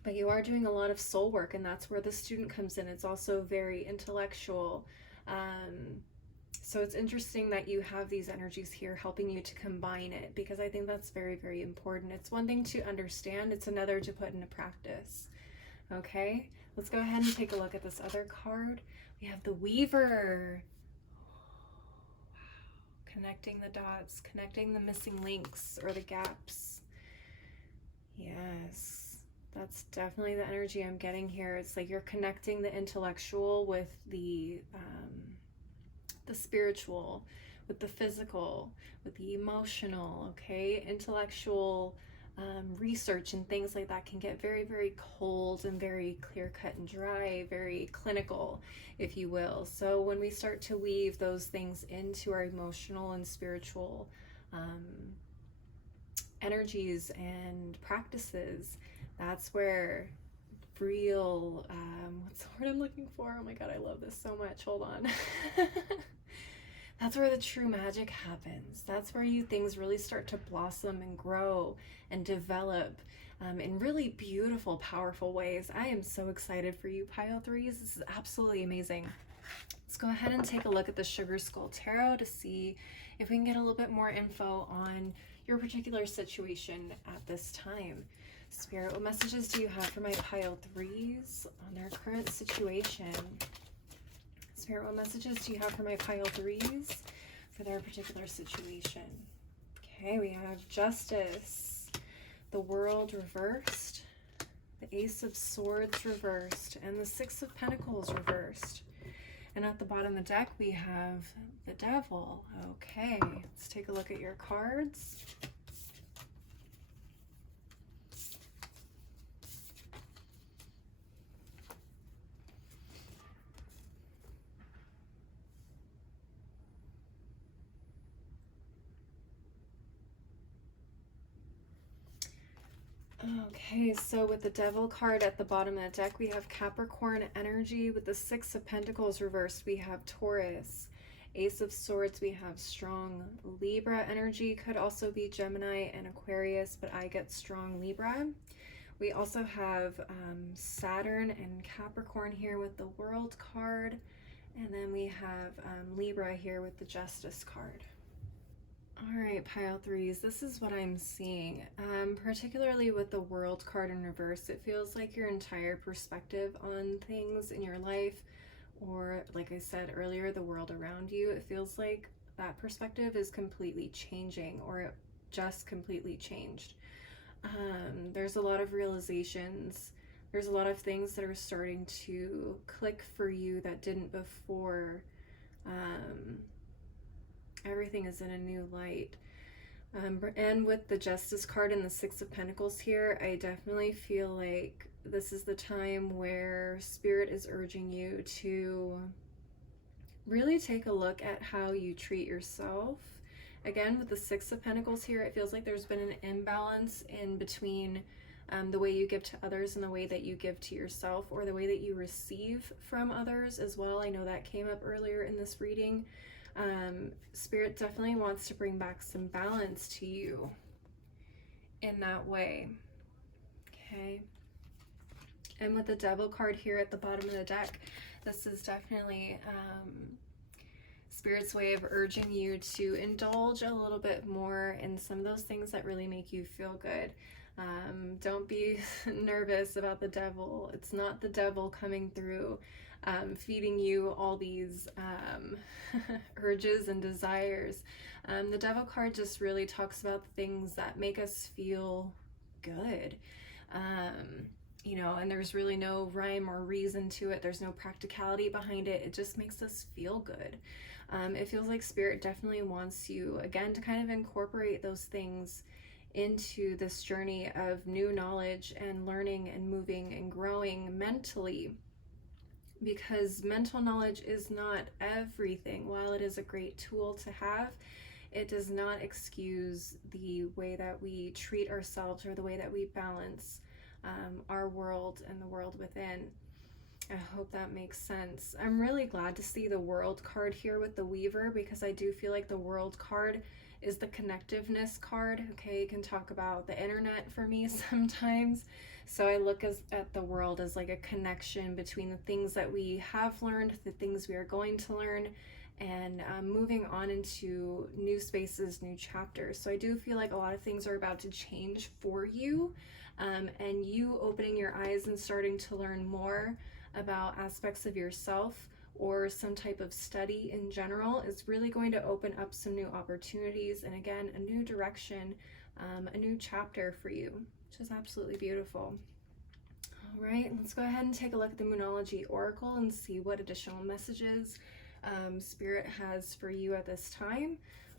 But you are doing a lot of soul work, and that's where the student comes in. It's also very intellectual. Um, so it's interesting that you have these energies here helping you to combine it, because I think that's very, very important. It's one thing to understand, it's another to put into practice. Okay, let's go ahead and take a look at this other card. We have the Weaver. Wow. Connecting the dots, connecting the missing links or the gaps. Yes, that's definitely the energy I'm getting here. It's like you're connecting the intellectual with the spiritual, with the physical, with the emotional. Okay, intellectual research and things like that can get very, very cold and very clear cut and dry, very clinical, if you will. So when we start to weave those things into our emotional and spiritual energies and practices, that's where real, what's the word I'm looking for? Oh my God, I love this so much. Hold on. That's where the true magic happens. That's where things really start to blossom and grow and develop in really beautiful, powerful ways. I am so excited for you, Pile 3s. This is absolutely amazing. Let's go ahead and take a look at the Sugar Skull Tarot to see if we can get a little bit more info on your particular situation at this time. Spirit, what messages do you have for my Pile 3s on their current situation? Spirit, what messages do you have for my Pile 3s for their particular situation? Okay, we have Justice, the World reversed, the Ace of Swords reversed, and the Six of Pentacles reversed. And at the bottom of the deck, we have the Devil. Okay, let's take a look at your cards. Okay, so with the Devil card at the bottom of the deck, we have Capricorn energy. With the Six of Pentacles reversed, we have Taurus. Ace of Swords, we have strong Libra energy. Could also be Gemini and Aquarius, but I get strong Libra. We also have Saturn and Capricorn here with the World card. And then we have Libra here with the Justice card. All right, Pile 3s, this is what I'm seeing. Particularly with the World card in reverse, it feels like your entire perspective on things in your life, or like I said earlier, the world around you, it feels like that perspective is completely changing, or it just completely changed. There's a lot of realizations. There's a lot of things that are starting to click for you that didn't before. Everything is in a new light. And with the Justice card and the Six of Pentacles here, I definitely feel like this is the time where Spirit is urging you to really take a look at how you treat yourself. Again, with the Six of Pentacles here, it feels like there's been an imbalance in between the way you give to others and the way that you give to yourself, or the way that you receive from others as well. I know that came up earlier in this reading. Spirit definitely wants to bring back some balance to you in that way. Okay. And with the Devil card here at the bottom of the deck, this is definitely Spirit's way of urging you to indulge a little bit more in some of those things that really make you feel good. Don't be nervous about the devil. It's not the devil coming through feeding you all these urges and desires. The Devil card just really talks about the things that make us feel good. You know, and there's really no rhyme or reason to it. There's no practicality behind it. It just makes us feel good. It feels like Spirit definitely wants you, again, to kind of incorporate those things into this journey of new knowledge and learning and moving and growing mentally, because mental knowledge is not everything. While it is a great tool to have, it does not excuse the way that we treat ourselves or the way that we balance our world and the world within. I hope that makes sense. I'm really glad to see the World card here with the Weaver, because I do feel like the World card is the connectiveness card. Okay, you can talk about the internet for me sometimes. So I look at the world as like a connection between the things that we have learned, the things we are going to learn, and moving on into new spaces, new chapters. So I do feel like a lot of things are about to change for you, and you opening your eyes and starting to learn more about aspects of yourself or some type of study in general is really going to open up some new opportunities, and again, a new direction, a new chapter for you, which is absolutely beautiful. All right, let's go ahead and take a look at the Moonology Oracle and see what additional messages Spirit has for you at this time.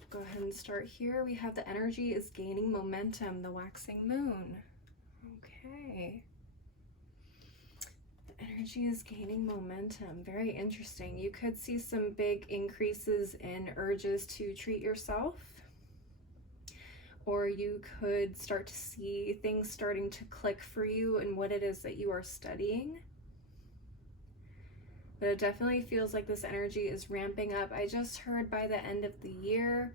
Go ahead and start here. We have the energy is gaining momentum, the waxing moon. Okay. Energy is gaining momentum. Very interesting. You could see some big increases in urges to treat yourself, or you could start to see things starting to click for you in what it is that you are studying. But it definitely feels like this energy is ramping up. I just heard by the end of the year,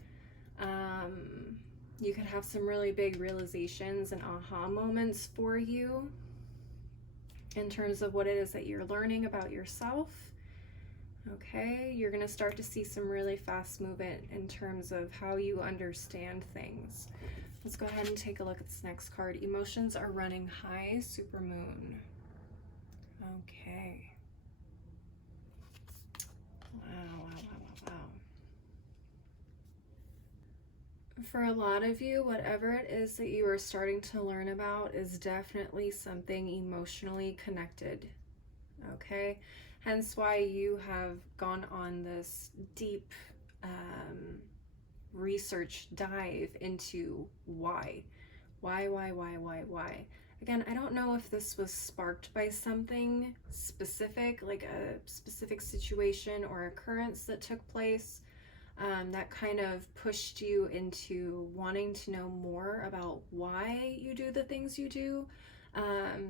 you could have some really big realizations and aha moments for you in terms of what it is that you're learning about yourself. Okay, you're going to start to see some really fast movement in terms of how you understand things. Let's go ahead and take a look at this next card. Emotions are running high, supermoon. Okay. Wow. For a lot of you, whatever it is that you are starting to learn about is definitely something emotionally connected. Okay, hence why you have gone on this deep research dive into why. Again, I don't know if this was sparked by something specific, like a specific situation or occurrence that took place, that kind of pushed you into wanting to know more about why you do the things you do.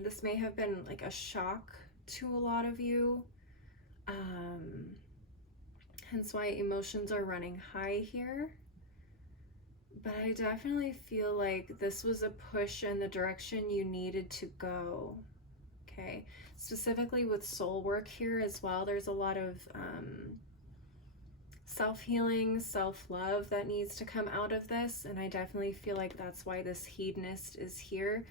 This may have been like a shock to a lot of you, hence why emotions are running high here. But I definitely feel like this was a push in the direction you needed to go. Okay, specifically with soul work here as well, there's a lot of self-healing, self-love that needs to come out of this, and I definitely feel like that's why this hedonist is here.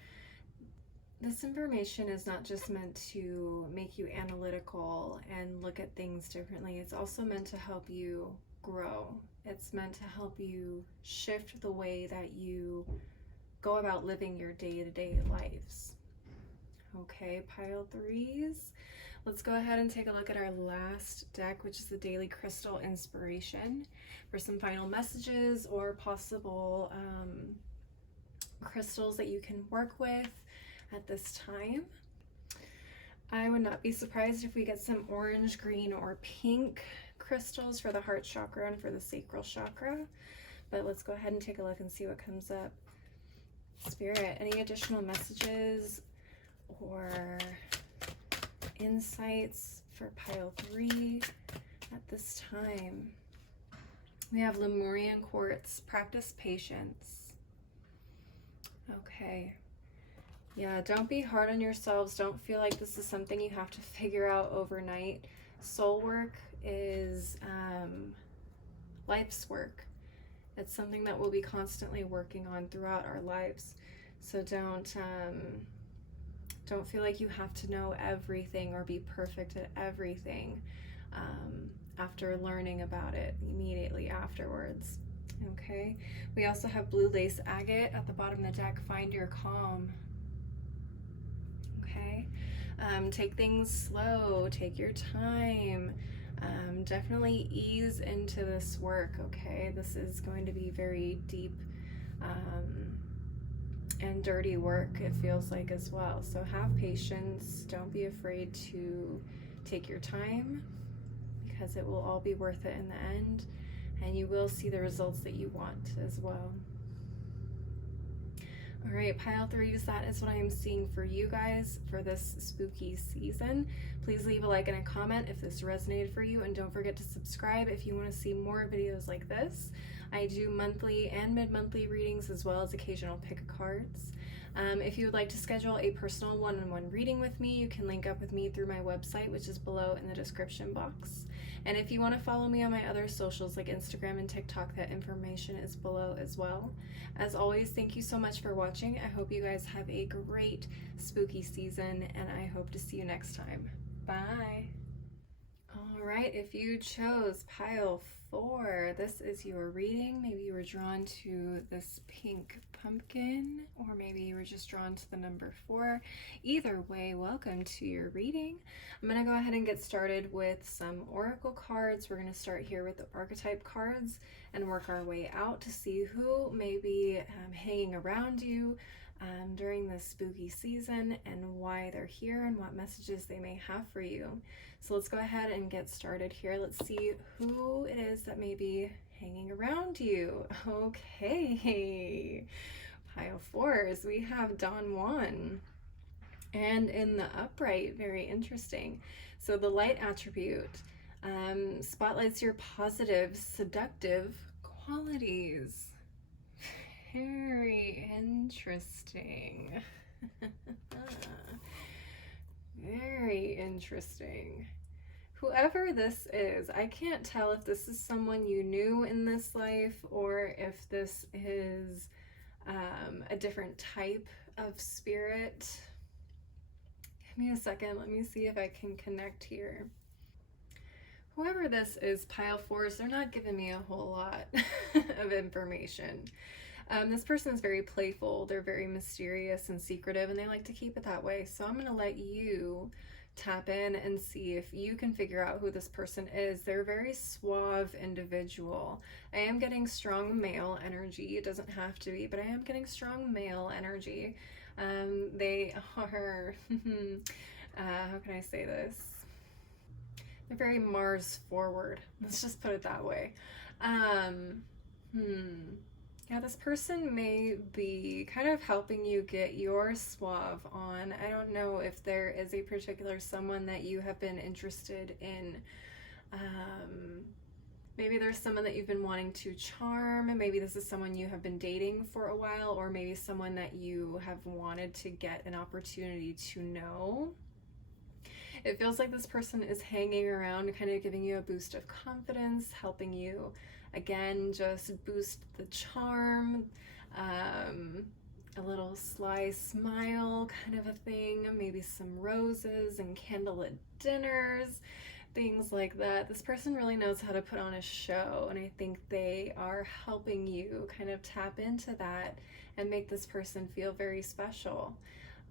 This information is not just meant to make you analytical and look at things differently. It's also meant to help you grow. It's meant to help you shift the way that you go about living your day-to-day lives. Okay, pile threes. Let's go ahead and take a look at our last deck, which is the Daily Crystal Inspiration, for some final messages or possible crystals that you can work with at this time. I would not be surprised if we get some orange, green, or pink crystals for the heart chakra and for the sacral chakra, but let's go ahead and take a look and see what comes up. Spirit, any additional messages or insights for pile 3 at this time? We have Lemurian Quartz, practice patience. Okay. Yeah, don't be hard on yourselves. Don't feel like this is something you have to figure out overnight. Soul work is life's work. It's something that we'll be constantly working on throughout our lives. So don't feel like you have to know everything or be perfect at everything after learning about it immediately afterwards. Okay, we also have blue lace agate at the bottom of the deck. Find your calm. Okay, take things slow, take your time. Definitely ease into this work. Okay, this is going to be very deep and dirty work, it feels like, as well. So have patience. Don't be afraid to take your time, because it will all be worth it in the end, and you will see the results that you want as well. All right, pile threes, that is what I am seeing for you guys for this spooky season. Please leave a like and a comment if this resonated for you, and don't forget to subscribe if you want to see more videos like this. I do monthly and mid-monthly readings as well as occasional pick cards. If you would like to schedule a personal one-on-one reading with me, you can link up with me through my website, which is below in the description box. And if you want to follow me on my other socials like Instagram and TikTok, that information is below as well. As always, thank you so much for watching. I hope you guys have a great spooky season, and I hope to see you next time. Bye. All right, if you chose pile 4, this is your reading. Maybe you were drawn to this pink pumpkin, or maybe you were just drawn to the number 4. Either way, welcome to your reading. I'm going to go ahead and get started with some oracle cards. We're going to start here with the archetype cards and work our way out to see who may be hanging around you during this spooky season and why they're here and what messages they may have for you. So let's go ahead and get started here. Let's see who it is that may be hanging around you. Okay, pile 4s, we have Don Juan. And in the upright, very interesting. So the light attribute spotlights your positive, seductive qualities. Very interesting. Very interesting. Whoever this is, I can't tell if this is someone you knew in this life or if this is a different type of spirit. Give me a second. Let me see if I can connect here. Whoever this is, pile 4s, they're not giving me a whole lot of information. This person is very playful, they're very mysterious and secretive, and they like to keep it that way. So I'm going to let you tap in and see if you can figure out who this person is. They're a very suave individual. I am getting strong male energy. It doesn't have to be, but I am getting strong male energy. They are, how can I say this? They're very Mars forward. Let's just put it that way. Yeah, this person may be kind of helping you get your suave on. I don't know if there is a particular someone that you have been interested in. Maybe there's someone that you've been wanting to charm. Maybe this is someone you have been dating for a while, or maybe someone that you have wanted to get an opportunity to know. It feels like this person is hanging around, kind of giving you a boost of confidence, helping you again just boost the charm, a little sly smile kind of a thing, maybe some roses and candlelit dinners, things like that. This person really knows how to put on a show, and I think they are helping you kind of tap into that and make this person feel very special.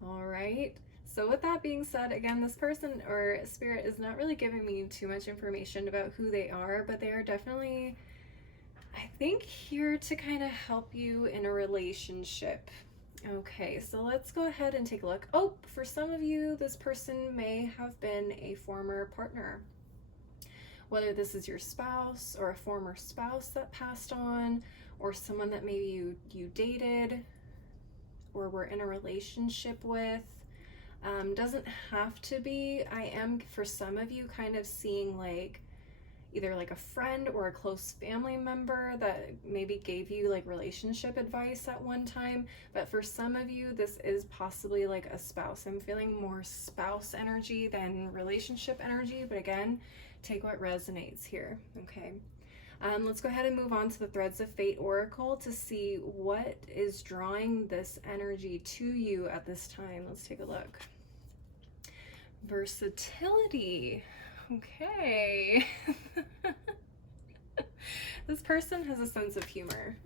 All right. So with that being said, again, this person or spirit is not really giving me too much information about who they are, but they are definitely, I think, here to kind of help you in a relationship. Okay, so let's go ahead and take a look. Oh, for some of you, this person may have been a former partner. Whether this is your spouse or a former spouse that passed on, or someone that maybe you dated or were in a relationship with. Doesn't have to be. I am, for some of you, kind of seeing like either like a friend or a close family member that maybe gave you like relationship advice at one time. But for some of you, this is possibly like a spouse. I'm feeling more spouse energy than relationship energy, but again, take what resonates here. Okay. Let's go ahead and move on to the Threads of Fate Oracle to see what is drawing this energy to you at this time. Let's take a look. Versatility. Okay. This person has a sense of humor.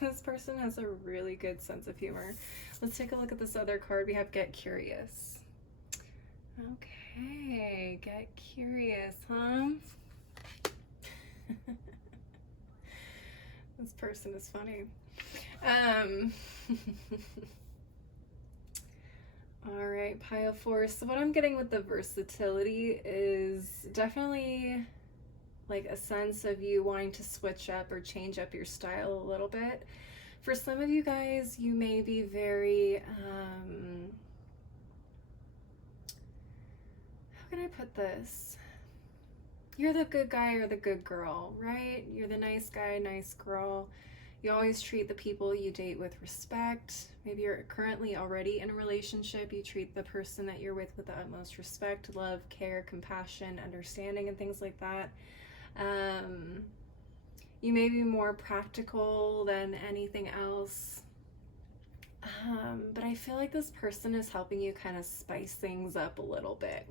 This person has a really good sense of humor. Let's take a look at this other card. We have Get Curious. Okay, get curious, huh? This person is funny. All right, pile 4. So what I'm getting with the versatility is definitely like a sense of you wanting to switch up or change up your style a little bit. For some of you guys, you may be very, how can I put this? You're the good guy or the good girl, right? You're the nice guy, nice girl. You always treat the people you date with respect. Maybe you're currently already in a relationship. You treat the person that you're with the utmost respect, love, care, compassion, understanding, and things like that. You may be more practical than anything else. But I feel like this person is helping you kind of spice things up a little bit.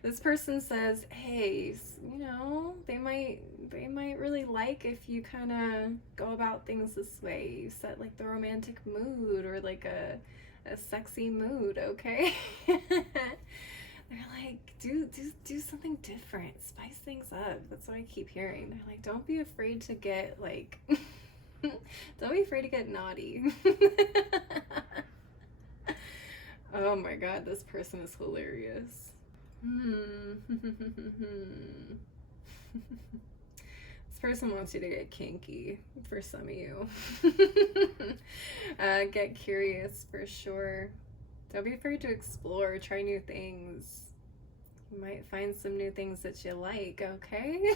This person says, hey, you know, they might really like if you kind of go about things this way. You set like the romantic mood or like a sexy mood, okay? They're like, do something different, spice things up. That's what I keep hearing. They're like, don't be afraid to get like don't be afraid to get naughty. Oh my god, this person is hilarious. This person wants you to get kinky, for some of you. Get curious, for sure. Don't be afraid to explore, try new things. You might find some new things that you like, okay?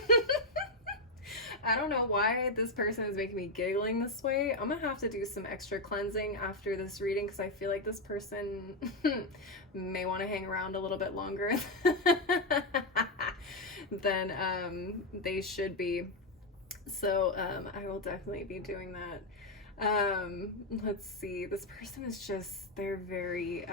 I don't know why this person is making me giggling this way. I'm gonna have to do some extra cleansing after this reading because I feel like this person may want to hang around a little bit longer than they should be. So I will definitely be doing that. Let's see. This person is just, they're very,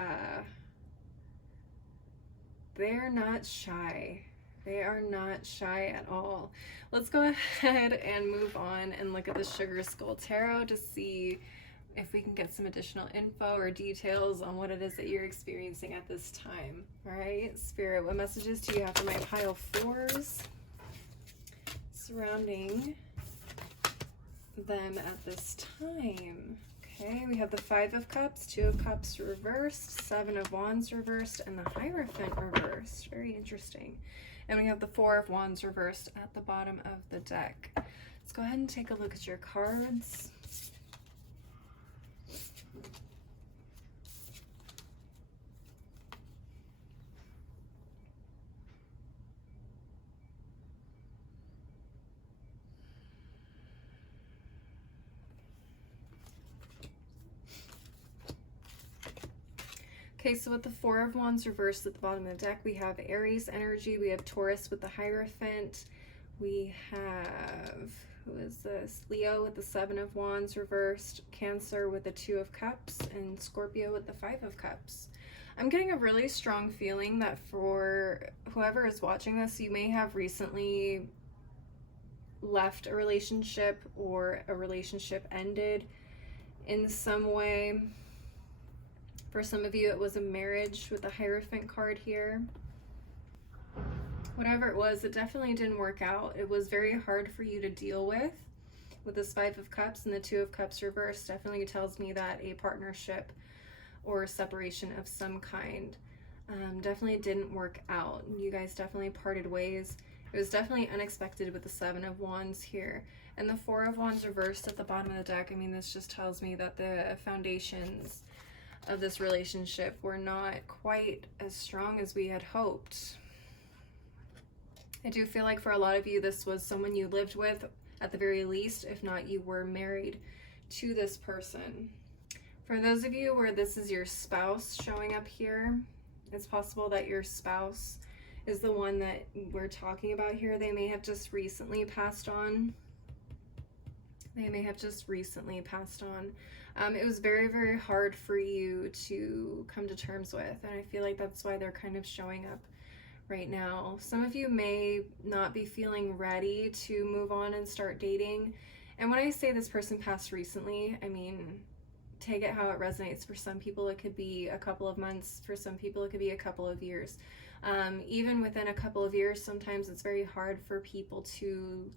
they're not shy. They are not shy at all. Let's go ahead and move on and look at the Sugar Skull Tarot to see if we can get some additional info or details on what it is that you're experiencing at this time. All right, Spirit, what messages do you have for my pile 4s surrounding them at this time? Okay, we have the 5 of Cups, 2 of Cups reversed, 7 of Wands reversed, and the Hierophant reversed. Very interesting. And we have the 4 of Wands reversed at the bottom of the deck. Let's go ahead and take a look at your cards. Okay, so with the 4 of Wands reversed at the bottom of the deck, we have Aries energy, we have Taurus with the Hierophant, we have, who is this? Leo with the 7 of Wands reversed, Cancer with the 2 of Cups, and Scorpio with the 5 of Cups. I'm getting a really strong feeling that for whoever is watching this, you may have recently left a relationship or a relationship ended in some way. For some of you, it was a marriage with the Hierophant card here. Whatever it was, it definitely didn't work out. It was very hard for you to deal with this 5 of Cups and the 2 of Cups reversed. Definitely tells me that a partnership or separation of some kind definitely didn't work out. You guys definitely parted ways. It was definitely unexpected with the 7 of Wands here. And the 4 of Wands reversed at the bottom of the deck, I mean, this just tells me that the foundations of this relationship were not quite as strong as we had hoped. I do feel like for a lot of you, this was someone you lived with at the very least, if not you were married to this person. For those of you where this is your spouse showing up here, it's possible that your spouse is the one that we're talking about here. They may have just recently passed on. It was very, very hard for you to come to terms with, and I feel like that's why they're kind of showing up right now. Some of you may not be feeling ready to move on and start dating. And when I say this person passed recently, I mean, take it how it resonates. For some people, it could be a couple of months. For some people, it could be a couple of years. Even within a couple of years, sometimes it's very hard for people to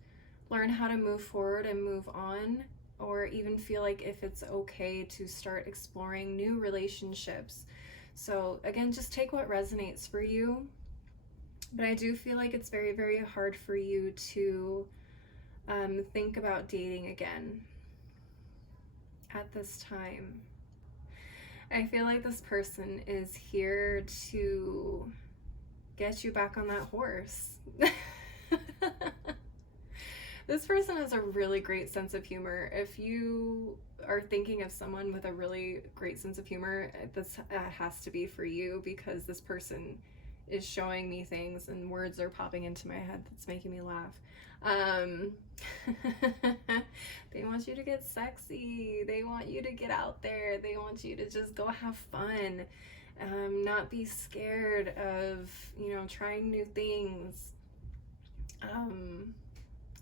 learn how to move forward and move on, or even feel like if it's okay to start exploring new relationships. So again, just take what resonates for you. But I do feel like it's very, very hard for you to think about dating again. at this time. I feel like this person is here to get you back on that horse. This person has a really great sense of humor. If you are thinking of someone with a really great sense of humor, this has to be for you, because this person is showing me things and words are popping into my head that's making me laugh. They want you to get sexy. They want you to get out there. They want you to just go have fun. Not be scared of, trying new things.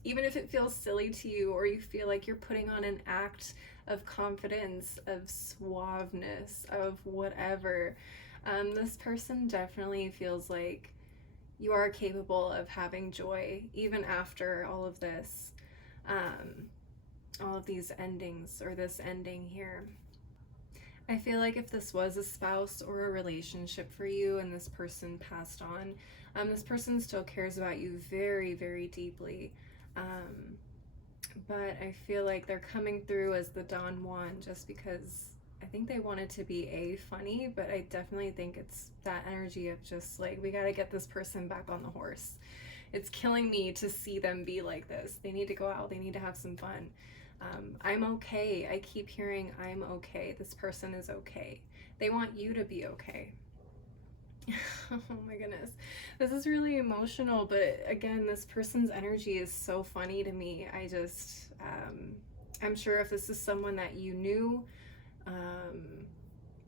Even if it feels silly to you, or you feel like you're putting on an act of confidence, of suaveness, of whatever, this person definitely feels like you are capable of having joy even after all of this, all of these endings, or this ending here. I feel like if this was a spouse or a relationship for you and this person passed on, this person still cares about you very, very deeply. But I feel like they're coming through as the Don Juan just because I think they wanted to be funny, but I definitely think it's that energy of just like, we got to get this person back on the horse. It's killing me to see them be like this. They need to go out. They need to have some fun. I'm okay. I keep hearing I'm okay. This person is okay. They want you to be okay. Oh my goodness. This is really emotional, but again, this person's energy is so funny to me. I'm sure if this is someone that you knew,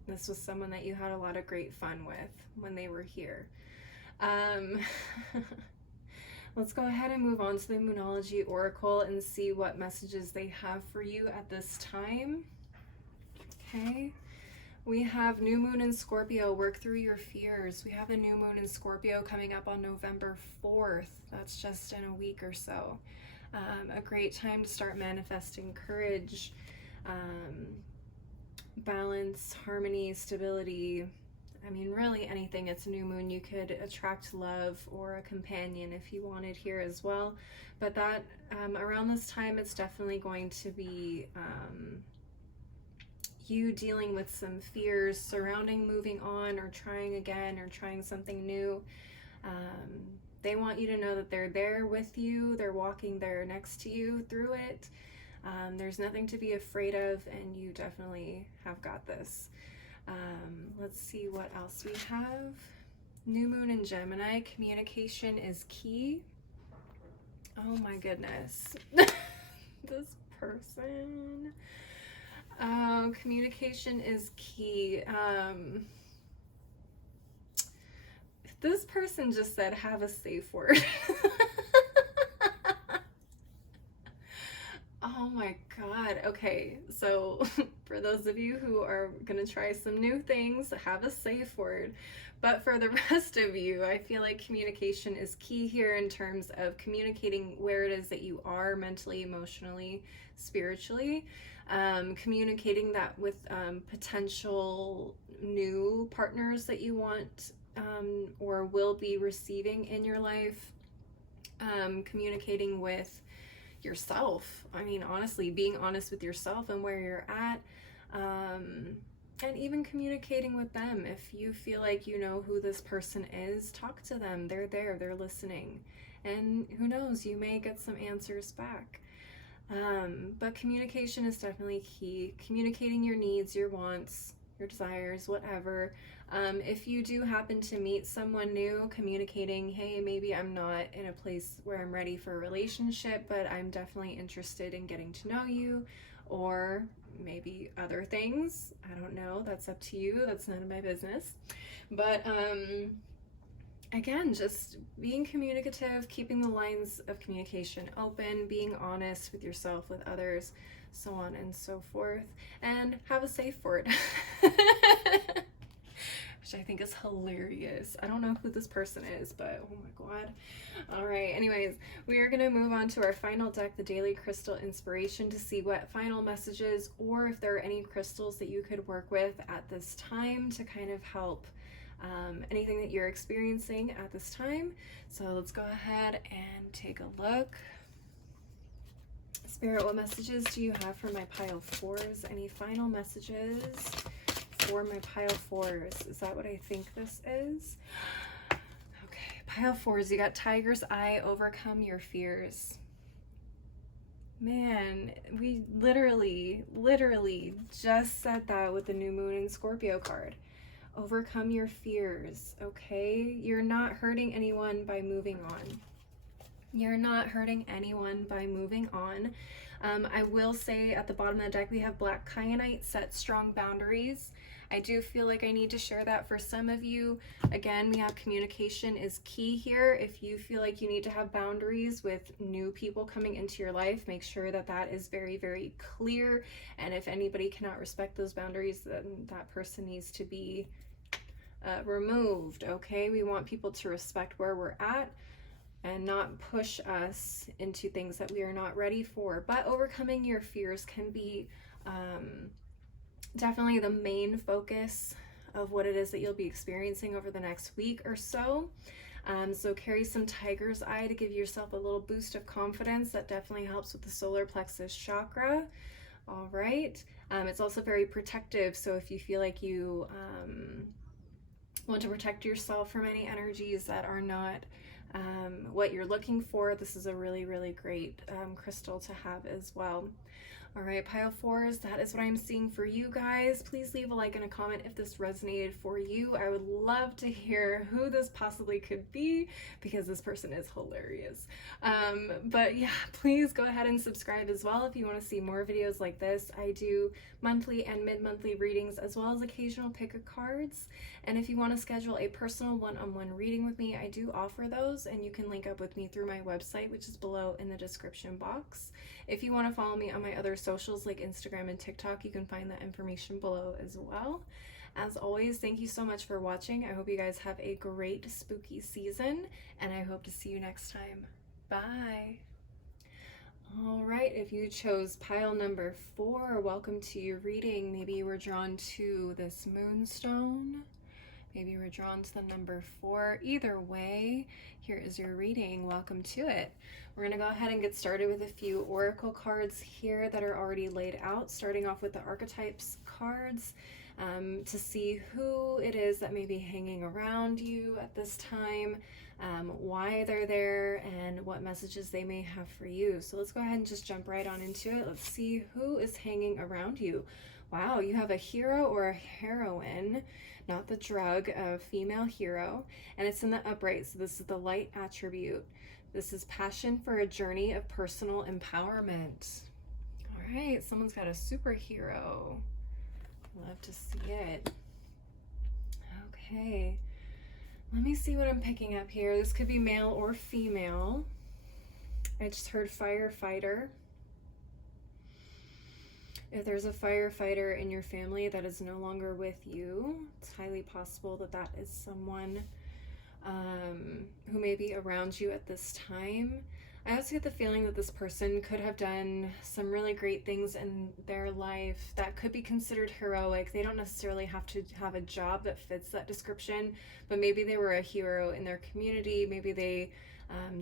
this was someone that you had a lot of great fun with when they were here. Let's go ahead and move on to the Moonology Oracle and see what messages they have for you at this time. Okay. We have new moon in Scorpio, work through your fears. We have a new moon in Scorpio coming up on November 4th. That's just in a week or so. A great time to start manifesting courage, balance, harmony, stability. I mean, really anything. It's a new moon. You could attract love or a companion if you wanted here as well. But that around this time, it's definitely going to be you dealing with some fears surrounding moving on or trying again or trying something new. They want you to know that they're there with you. They're walking there next to you through it. There's nothing to be afraid of, and you definitely have got this. Let's see what else we have. New moon in Gemini, communication is key. Oh my goodness. This person. Communication is key. This person just said, have a safe word. Oh my God. Okay, so for those of you who are going to try some new things, have a safe word. But for the rest of you, I feel like communication is key here in terms of communicating where it is that you are mentally, emotionally, spiritually. Communicating that with potential new partners that you want or will be receiving in your life. Communicating with yourself. I mean, honestly, being honest with yourself and where you're at, and even communicating with them. If you feel like you know who this person is, talk to them. They're there, they're listening, and who knows, you may get some answers back. But communication is definitely key. Communicating your needs, your wants, your desires, whatever. If you do happen to meet someone new, communicating, hey, maybe I'm not in a place where I'm ready for a relationship, but I'm definitely interested in getting to know you, or maybe other things. I don't know. That's up to you. That's none of my business. But again, just being communicative, keeping the lines of communication open, being honest with yourself, with others, so on and so forth, and have a safe word. Which I think is hilarious. I don't know who this person is, but oh my God. All right, anyways, we are gonna move on to our final deck, the Daily Crystal Inspiration, to see what final messages, or if there are any crystals that you could work with at this time to kind of help anything that you're experiencing at this time. So let's go ahead and take a look. Spirit, what messages do you have for my pile fours? Any final messages for my pile fours? Is that what I think this is? Okay, pile fours, you got Tiger's Eye, overcome your fears. Man, we literally just said that with the new moon and Scorpio card. Overcome your fears, okay? You're not hurting anyone by moving on. You're not hurting anyone by moving on. I will say at the bottom of the deck, we have Black Kyanite, set strong boundaries. I do feel like I need to share that for some of you. Again, we have communication is key here. If you feel like you need to have boundaries with new people coming into your life, make sure that that is very, very clear. And if anybody cannot respect those boundaries, then that person needs to be removed, okay? We want people to respect where we're at and not push us into things that we are not ready for. But overcoming your fears can be definitely the main focus of what it is that you'll be experiencing over the next week or so. So carry some Tiger's Eye to give yourself a little boost of confidence. That definitely helps with the solar plexus chakra. All right. It's also very protective. So if you feel like you want to protect yourself from any energies that are not what you're looking for, this is a really, really great crystal to have as well. All right, pile fours, that is what I'm seeing for you guys. Please leave a like and a comment if this resonated for you. I would love to hear who this possibly could be, because this person is hilarious. But yeah, please go ahead and subscribe as well if you want to see more videos like this. I do monthly and mid-monthly readings, as well as occasional pick of cards. And if you want to schedule a personal one-on-one reading with me, I do offer those, and you can link up with me through my website, which is below in the description box. If you want to follow me on my other socials like Instagram and TikTok, you can find that information below as well. As always, thank you so much for watching. I hope you guys have a great spooky season, and I hope to see you next time. Bye. All right, if you chose pile number 4, welcome to your reading. Maybe you were drawn to this moonstone. Maybe you were drawn to the number 4. Either way, here is your reading. Welcome to it. We're going to go ahead and get started with a few oracle cards here that are already laid out, starting off with the archetypes cards to see who it is that may be hanging around you at this time, why they're there, and what messages they may have for you. So let's go ahead and just jump right on into it. Let's see who is hanging around you. Wow, you have a hero or a heroine, not the drug, a female hero, and it's in the upright, so this is the light attribute. This is passion for a journey of personal empowerment. All right, someone's got a superhero. Love to see it. Okay, let me see what I'm picking up here. This could be male or female. I just heard firefighter. If there's a firefighter in your family that is no longer with you, it's highly possible that that is someone who may be around you at this time. I also get the feeling that this person could have done some really great things in their life that could be considered heroic. They don't necessarily have to have a job that fits that description, but maybe they were a hero in their community. Maybe they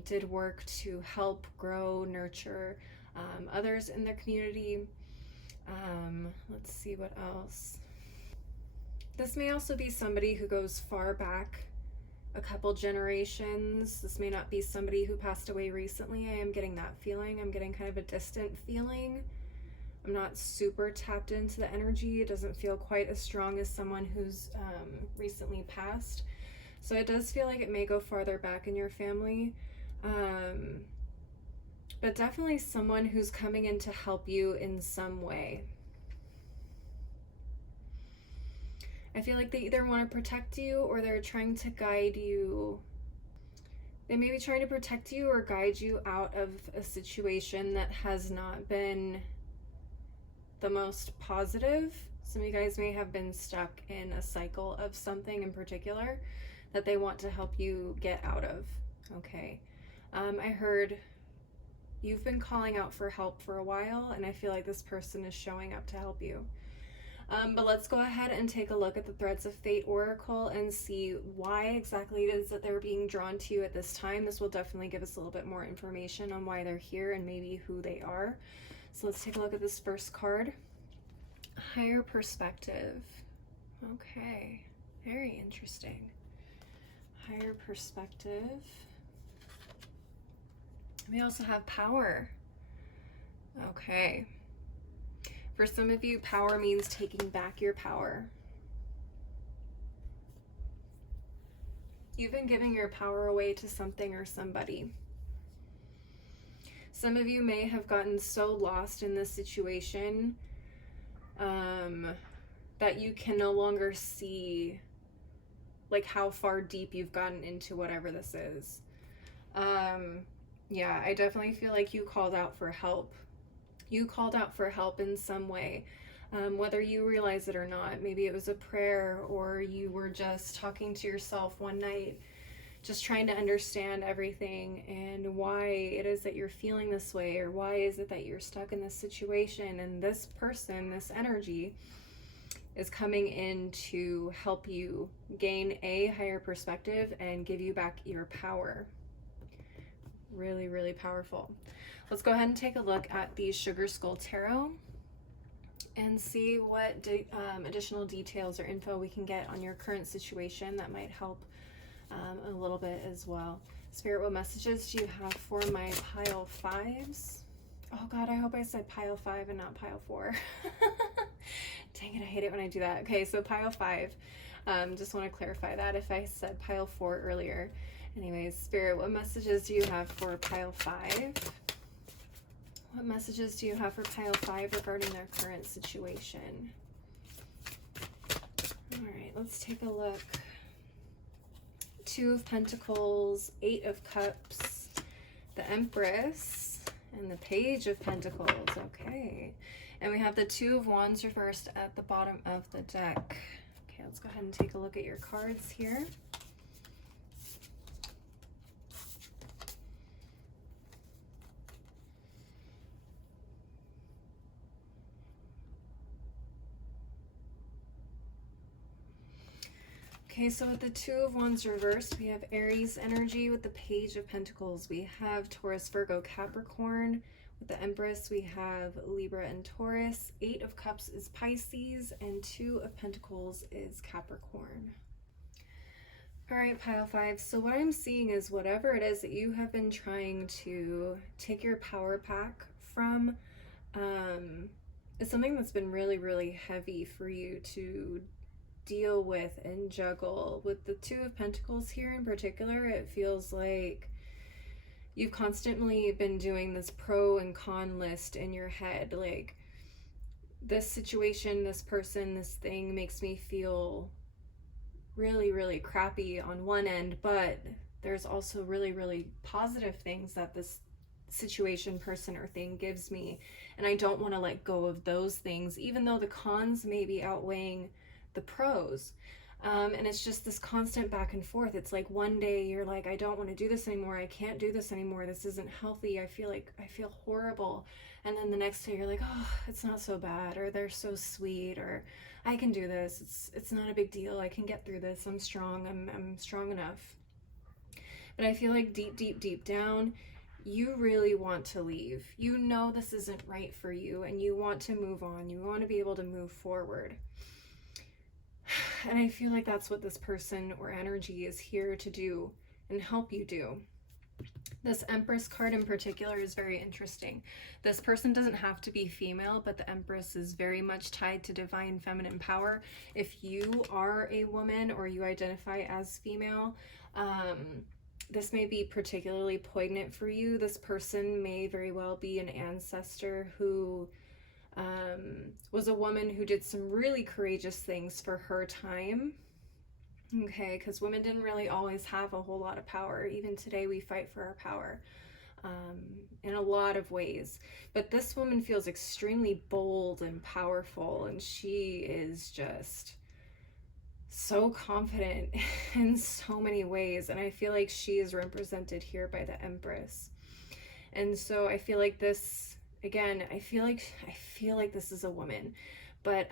did work to help grow, nurture others in their community. Let's see what else. This may also be somebody who goes far back, a couple generations. This may not be somebody who passed away recently. I am getting that feeling. I'm getting kind of a distant feeling. I'm not super tapped into the energy. It doesn't feel quite as strong as someone who's recently passed. So it does feel like it may go farther back in your family. But definitely someone who's coming in to help you in some way. I feel like they either want to protect you or they're trying to guide you. They may be trying to protect you or guide you out of a situation that has not been the most positive. Some of you guys may have been stuck in a cycle of something in particular that they want to help you get out of. Okay. I heard you've been calling out for help for a while, and I feel like this person is showing up to help you. But let's go ahead and take a look at the Threads of Fate Oracle and see why exactly it is that they're being drawn to you at this time. This will definitely give us a little bit more information on why they're here and maybe who they are. So let's take a look at this first card. Higher perspective. Okay, very interesting. Higher perspective. We also have power. Okay. For some of you, power means taking back your power. You've been giving your power away to something or somebody. Some of you may have gotten so lost in this situation that you can no longer see like how far deep you've gotten into whatever this is. Yeah, I definitely feel like you called out for help. You called out for help in some way, whether you realize it or not. Maybe it was a prayer, or you were just talking to yourself one night, just trying to understand everything and why it is that you're feeling this way, or why is it that you're stuck in this situation. And this person, this energy, is coming in to help you gain a higher perspective and give you back your power. Really, really powerful. Let's go ahead and take a look at the Sugar Skull Tarot and see what additional details or info we can get on your current situation that might help a little bit as well. Spirit, what messages do you have for my pile fives? Oh God, I hope I said pile 5 and not pile 4. Dang it, I hate it when I do that. Okay, so pile 5. Just want to clarify that if I said pile 4 earlier. Anyways, Spirit, what messages do you have for pile 5? What messages do you have for pile 5 regarding their current situation? All right, let's take a look. 2 of Pentacles, 8 of Cups, the Empress, and the Page of Pentacles. Okay, and we have the 2 of Wands reversed at the bottom of the deck. Okay, let's go ahead and take a look at your cards here. Okay, so with the 2 of Wands reversed, we have Aries energy. With the Page of Pentacles, we have Taurus, Virgo, Capricorn. With the Empress, we have Libra and Taurus. 8 of Cups is Pisces, and 2 of Pentacles is Capricorn. All right, pile 5. So what I'm seeing is whatever it is that you have been trying to take your power back from is something that's been really, really heavy for you to deal with and juggle. With the 2 of Pentacles here in particular, it feels like you've constantly been doing this pro and con list in your head. Like, this situation, this person, this thing makes me feel really, really crappy on one end, but there's also really, really positive things that this situation, person, or thing gives me, and I don't want to let go of those things, even though the cons may be outweighing the pros. And it's just this constant back and forth. It's like one day you're like, I don't want to do this anymore, I can't do this anymore, this isn't healthy, I feel horrible. And then the next day you're like, oh, it's not so bad, or they're so sweet, or I can do this, it's not a big deal, I can get through this, I'm strong, I'm strong enough. But I feel like deep down, you really want to leave. You know this isn't right for you, and you want to move on, you want to be able to move forward. And I feel like that's what this person or energy is here to do and help you do. This Empress card in particular is very interesting. This person doesn't have to be female, but the Empress is very much tied to divine feminine power. If you are a woman or you identify as female, this may be particularly poignant for you. This person may very well be an ancestor who was a woman who did some really courageous things for her time. Okay, because women didn't really always have a whole lot of power. Even today we fight for our power in a lot of ways. But this woman feels extremely bold and powerful, and she is just so confident in so many ways. And I feel like she is represented here by the Empress. And so I feel like this, again, I feel like this is a woman, but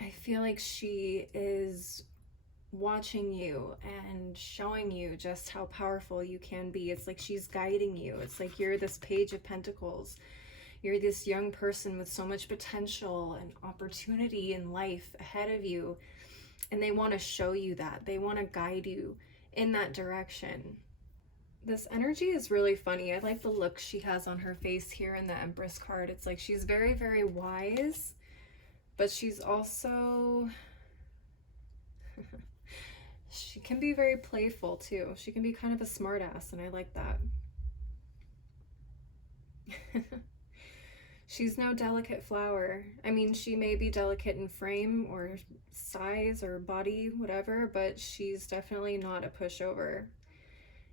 I feel like she is watching you and showing you just how powerful you can be. It's like she's guiding you. It's like you're this Page of Pentacles. You're this young person with so much potential and opportunity in life ahead of you. And they want to show you that. They want to guide you in that direction. This energy is really funny. I like the look she has on her face here in the Empress card. It's like she's very, very wise, but she's also... she can be very playful too. She can be kind of a smartass, and I like that. She's no delicate flower. I mean, she may be delicate in frame or size or body, whatever, but she's definitely not a pushover.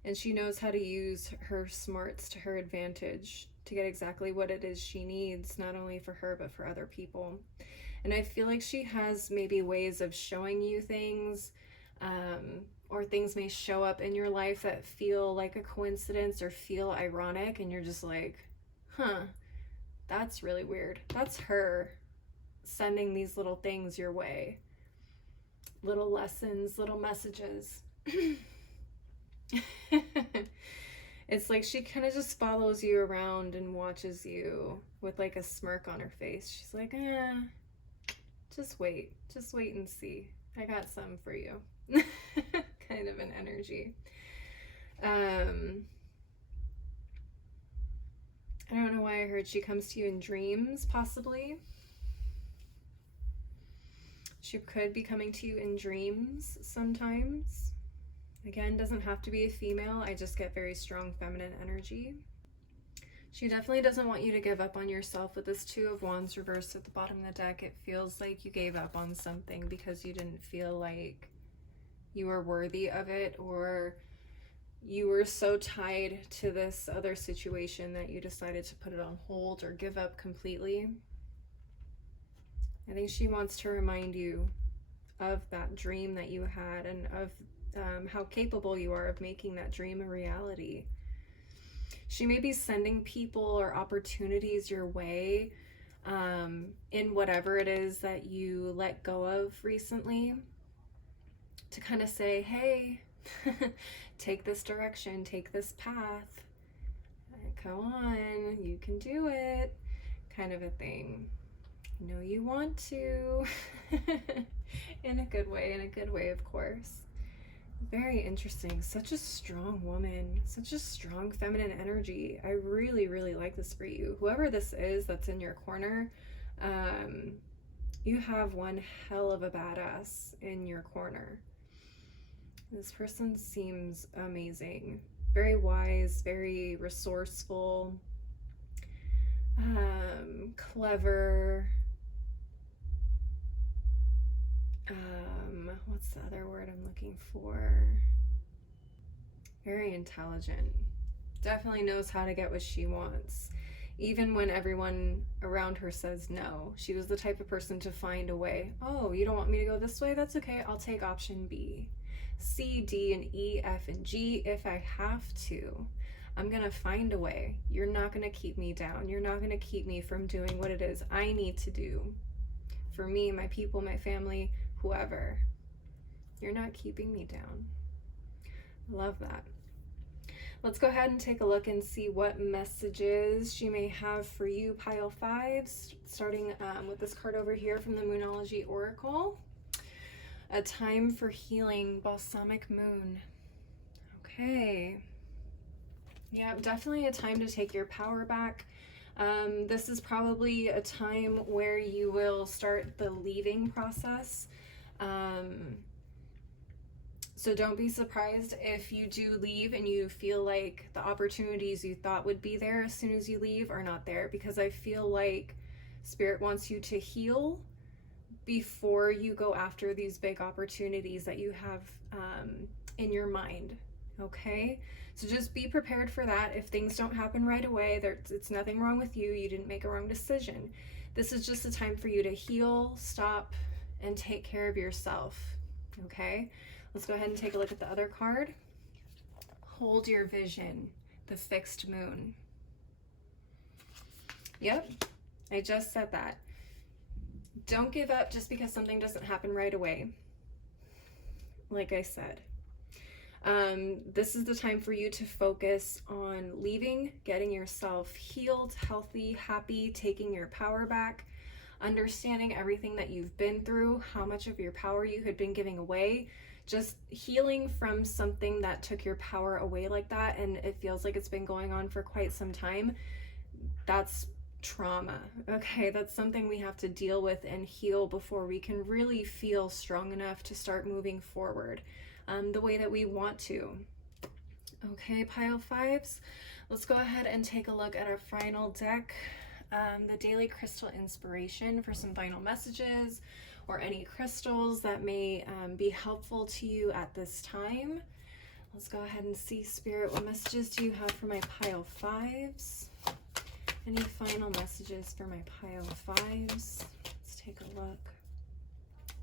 And she knows how to use her smarts to her advantage to get exactly what it is she needs, not only for her, but for other people. And I feel like she has maybe ways of showing you things, or things may show up in your life that feel like a coincidence or feel ironic, and you're just like, huh, that's really weird. That's her sending these little things your way. Little lessons, little messages. It's like she kind of just follows you around and watches you with like a smirk on her face. She's like, just wait and see. I got some for you. Kind of an energy. I don't know why I heard she comes to you in dreams, possibly. She could be coming to you in dreams sometimes. Again, doesn't have to be a female. I just get very strong feminine energy. She definitely doesn't want you to give up on yourself. With this Two of Wands reversed at the bottom of the deck, it feels like you gave up on something because you didn't feel like you were worthy of it, or you were so tied to this other situation that you decided to put it on hold or give up completely. I think she wants to remind you of that dream that you had, and of how capable you are of making that dream a reality. She may be sending people or opportunities your way, in whatever it is that you let go of recently, to kind of say, hey, take this direction, take this path, go on, you can do it, kind of a thing. You know you want to. In a good way, of course. Very interesting. Such a strong woman, such a strong feminine energy. I really, really like this for you. Whoever this is that's in your corner, you have one hell of a badass in your corner. This person seems amazing. Very wise, very resourceful, clever. What's the other word I'm looking for? Very intelligent. Definitely knows how to get what she wants. Even when everyone around her says no. She was the type of person to find a way. Oh, you don't want me to go this way? That's okay. I'll take option B. C, D, and E, F, and G if I have to. I'm gonna find a way. You're not gonna keep me down. You're not gonna keep me from doing what it is I need to do for me, my people, my family, whoever. You're not keeping me down. Love that. Let's go ahead and take a look and see what messages she may have for you, pile 5, starting with this card over here from the Moonology Oracle. A time for healing, balsamic moon. Okay. Yeah, definitely a time to take your power back. This is probably a time where you will start the leaving process. So don't be surprised if you do leave and you feel like the opportunities you thought would be there as soon as you leave are not there, because I feel like Spirit wants you to heal before you go after these big opportunities that you have in your mind. Okay, so just be prepared for that. If things don't happen right away, it's nothing wrong with you. You didn't make a wrong decision. This is just a time for you to heal, stop, and take care of yourself. Okay, let's go ahead and take a look at the other card. Hold your vision, the fixed moon. Yep, I just said that. Don't give up just because something doesn't happen right away. Like I said, this is the time for you to focus on leaving, getting yourself healed, healthy, happy, taking your power back, understanding everything that you've been through, how much of your power you had been giving away, just healing from something that took your power away like that, and it feels like it's been going on for quite some time. That's trauma, okay? That's something we have to deal with and heal before we can really feel strong enough to start moving forward the way that we want to. Okay, pile fives, let's go ahead and take a look at our final deck, the Daily Crystal Inspiration, for some final messages or any crystals that may be helpful to you at this time. Let's go ahead and see, Spirit, what messages do you have for my pile fives? Any final messages for my pile fives? Let's take a look.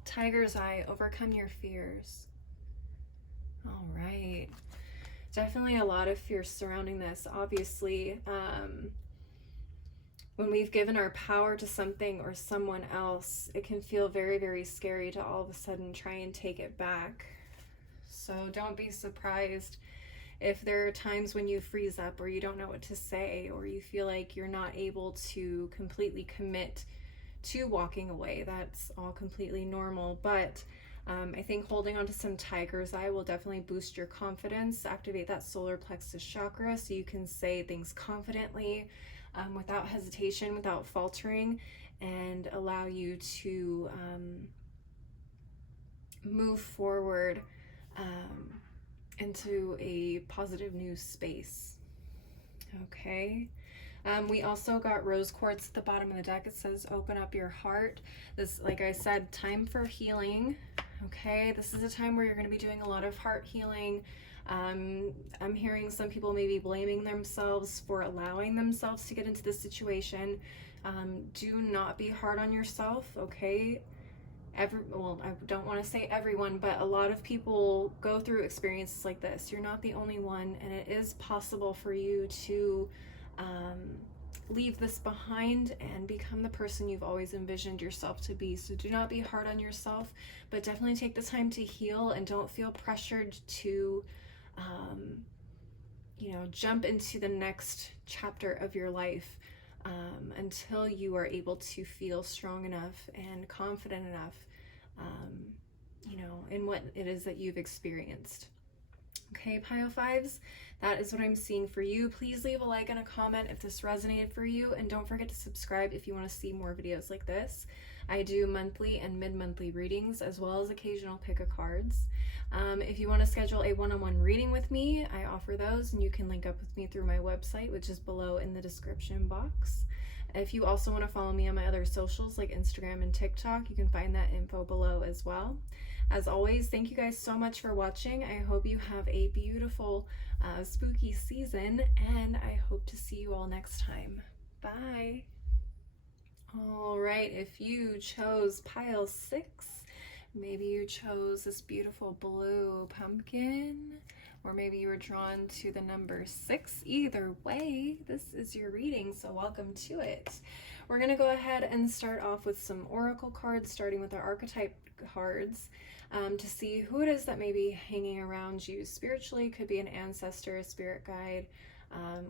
Tiger's Eye, overcome your fears. All right. Definitely a lot of fear surrounding this. Obviously, when we've given our power to something or someone else, it can feel very, very scary to all of a sudden try and take it back. So don't be surprised if there are times when you freeze up or you don't know what to say, or you feel like you're not able to completely commit to walking away. That's all completely normal. But I think holding on to some Tiger's Eye will definitely boost your confidence, activate that solar plexus chakra so you can say things confidently, without hesitation, without faltering, and allow you to move forward into a positive new space. Okay. We also got rose quartz at the bottom of the deck. It says open up your heart. This, like I said, time for healing. Okay, this is a time where you're going to be doing a lot of heart healing. I'm hearing some people maybe blaming themselves for allowing themselves to get into this situation. Do not be hard on yourself, okay? Well, I don't want to say everyone, but a lot of people go through experiences like this. You're not the only one, and it is possible for you to leave this behind and become the person you've always envisioned yourself to be. So do not be hard on yourself, but definitely take the time to heal, and don't feel pressured to jump into the next chapter of your life until you are able to feel strong enough and confident enough in what it is that you've experienced. Okay, pile fives, that is what I'm seeing for you. Please leave a like and a comment if this resonated for you, and don't forget to subscribe if you want to see more videos like this. I do monthly and mid-monthly readings, as well as occasional pick-a-cards. If you want to schedule a one-on-one reading with me, I offer those, and you can link up with me through my website, which is below in the description box. If you also want to follow me on my other socials like Instagram and TikTok, you can find that info below as well. As always, thank you guys so much for watching. I hope you have a beautiful spooky season, and I hope to see you all next time. Bye. All right, if you chose pile 6, maybe you chose this beautiful blue pumpkin, or maybe you were drawn to the number 6. Either way, this is your reading, so welcome to it. We're going to go ahead and start off with some oracle cards, starting with our archetype cards, to see who it is that may be hanging around you spiritually. Could be an ancestor, a spirit guide,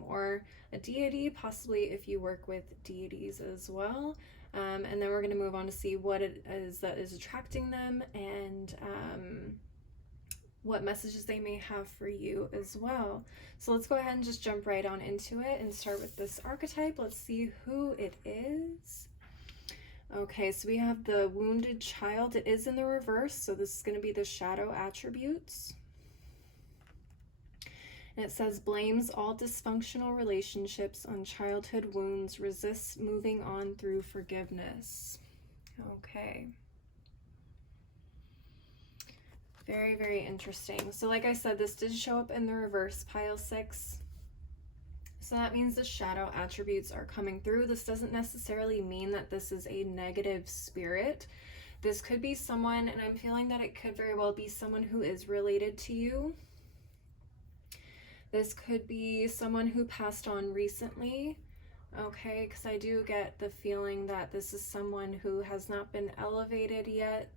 or a deity, possibly if you work with deities as well. And then we're going to move on to see what it is that is attracting them, and what messages they may have for you as well. So let's go ahead and just jump right on into it and start with this archetype. Let's see who it is. Okay, so we have the wounded child. It is in the reverse, so this is going to be the shadow attributes. And it says blames all dysfunctional relationships on childhood wounds, resists moving on through forgiveness. Okay. Very, very interesting. So like I said, this did show up in the reverse, pile 6. So that means the shadow attributes are coming through. This doesn't necessarily mean that this is a negative spirit. This could be someone, and I'm feeling that it could very well be someone who is related to you. This could be someone who passed on recently. Okay, because I do get the feeling that this is someone who has not been elevated yet.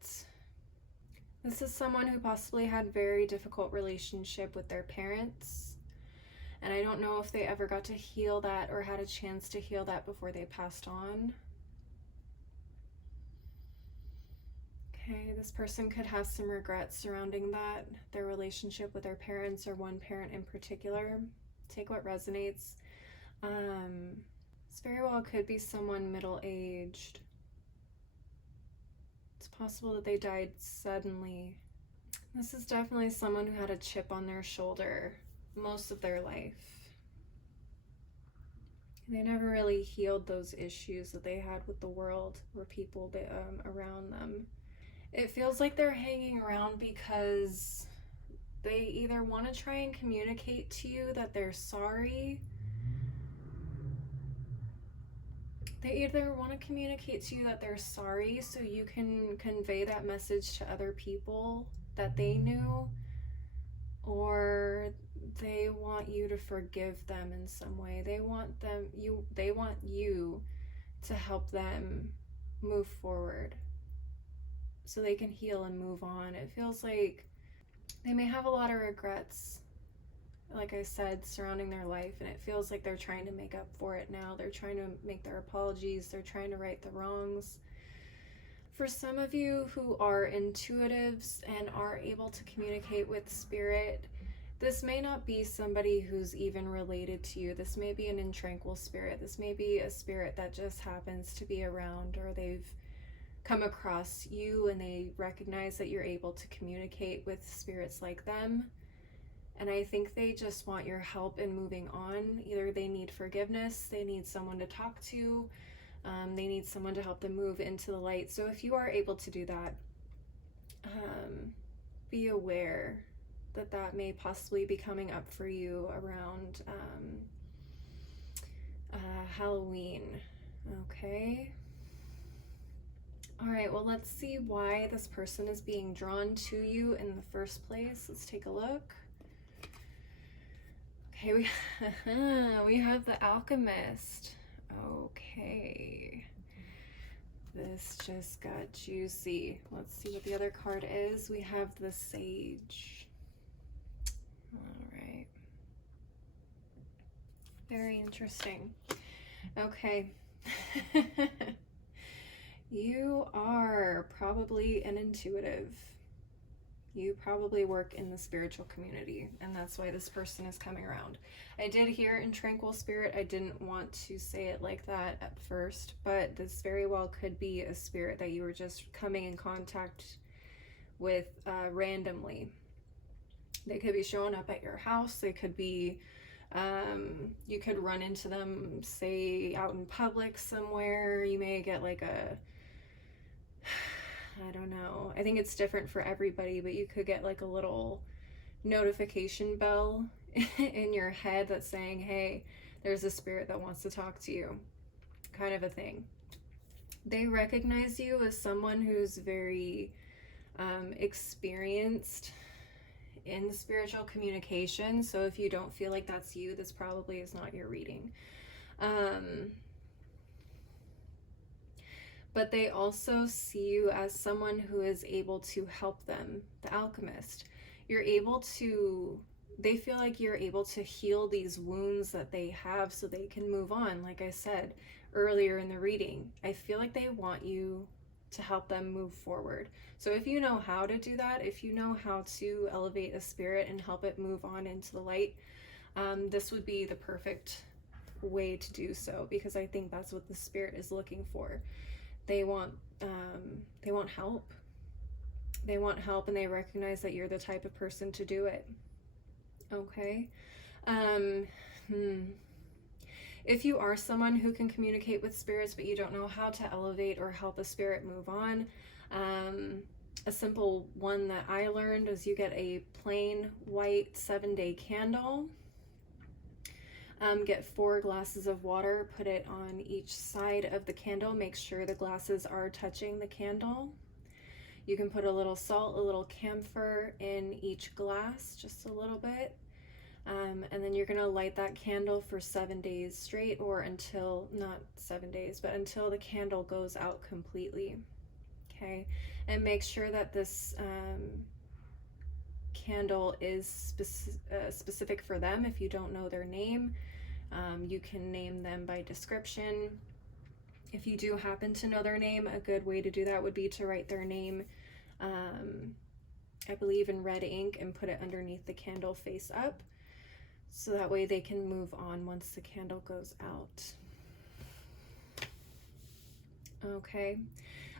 This is someone who possibly had very difficult relationship with their parents. And I don't know if they ever got to heal that or had a chance to heal that before they passed on. Okay, this person could have some regrets surrounding that, their relationship with their parents or one parent in particular. Take what resonates. This very well could be someone middle-aged. It's possible that they died suddenly. This is definitely someone who had a chip on their shoulder most of their life. They never really healed those issues that they had with the world or people around them. It feels like they're hanging around because they either want to try and communicate to you that they're sorry. They either want to communicate to you that they're sorry so you can convey that message to other people that they knew, or they want you to forgive them in some way. They want you to help them move forward so they can heal and move on. It feels like they may have a lot of regrets, like I said, surrounding their life, and it feels like they're trying to make up for it now. They're trying to make their apologies. They're trying to right the wrongs. For some of you who are intuitives and are able to communicate with spirit, this may not be somebody who's even related to you. This may be an intranquil spirit. This may be a spirit that just happens to be around, or they've come across you and they recognize that you're able to communicate with spirits like them. And I think they just want your help in moving on. Either they need forgiveness, they need someone to talk to, they need someone to help them move into the light. So if you are able to do that, be aware that that may possibly be coming up for you around Halloween. Okay. All right, well, let's see why this person is being drawn to you in the first place. Let's take a look. Okay, we have the Alchemist. Okay. This just got juicy. Let's see what the other card is. We have the Sage. All right. Very interesting. Okay. You are probably an intuitive. You probably work in the spiritual community, and that's why this person is coming around. I did hear in tranquil spirit. I didn't want to say it like that at first, but this very well could be a spirit that you were just coming in contact with randomly. They could be showing up at your house. They could be, you could run into them, say, out in public somewhere. You may get like a, I don't know. I think it's different for everybody, but you could get like a little notification bell in your head that's saying, hey, there's a spirit that wants to talk to you, kind of a thing. They recognize you as someone who's very experienced in spiritual communication. So if you don't feel like that's you, this probably is not your reading. But they also see you as someone who is able to help them, the Alchemist. They feel like you're able to heal these wounds that they have so they can move on. Like I said earlier in the reading, I feel like they want you to help them move forward. So if you know how to do that, if you know how to elevate a spirit and help it move on into the light, this would be the perfect way to do so, because I think that's what the spirit is looking for. They want help. They want help, and they recognize that you're the type of person to do it. Okay. If you are someone who can communicate with spirits, but you don't know how to elevate or help a spirit move on, a simple one that I learned is you get a plain white 7-day candle. Get 4 glasses of water, put it on each side of the candle. Make sure the glasses are touching the candle. You can put a little salt, a little camphor in each glass, just a little bit. And then you're going to light that candle for 7 days straight, or until, not 7 days, but until the candle goes out completely. Okay, and make sure that this candle is specific for them. If you don't know their name, you can name them by description. If you do happen to know their name, a good way to do that would be to write their name, I believe, in red ink, and put it underneath the candle face up, so that way they can move on once the candle goes out. Okay.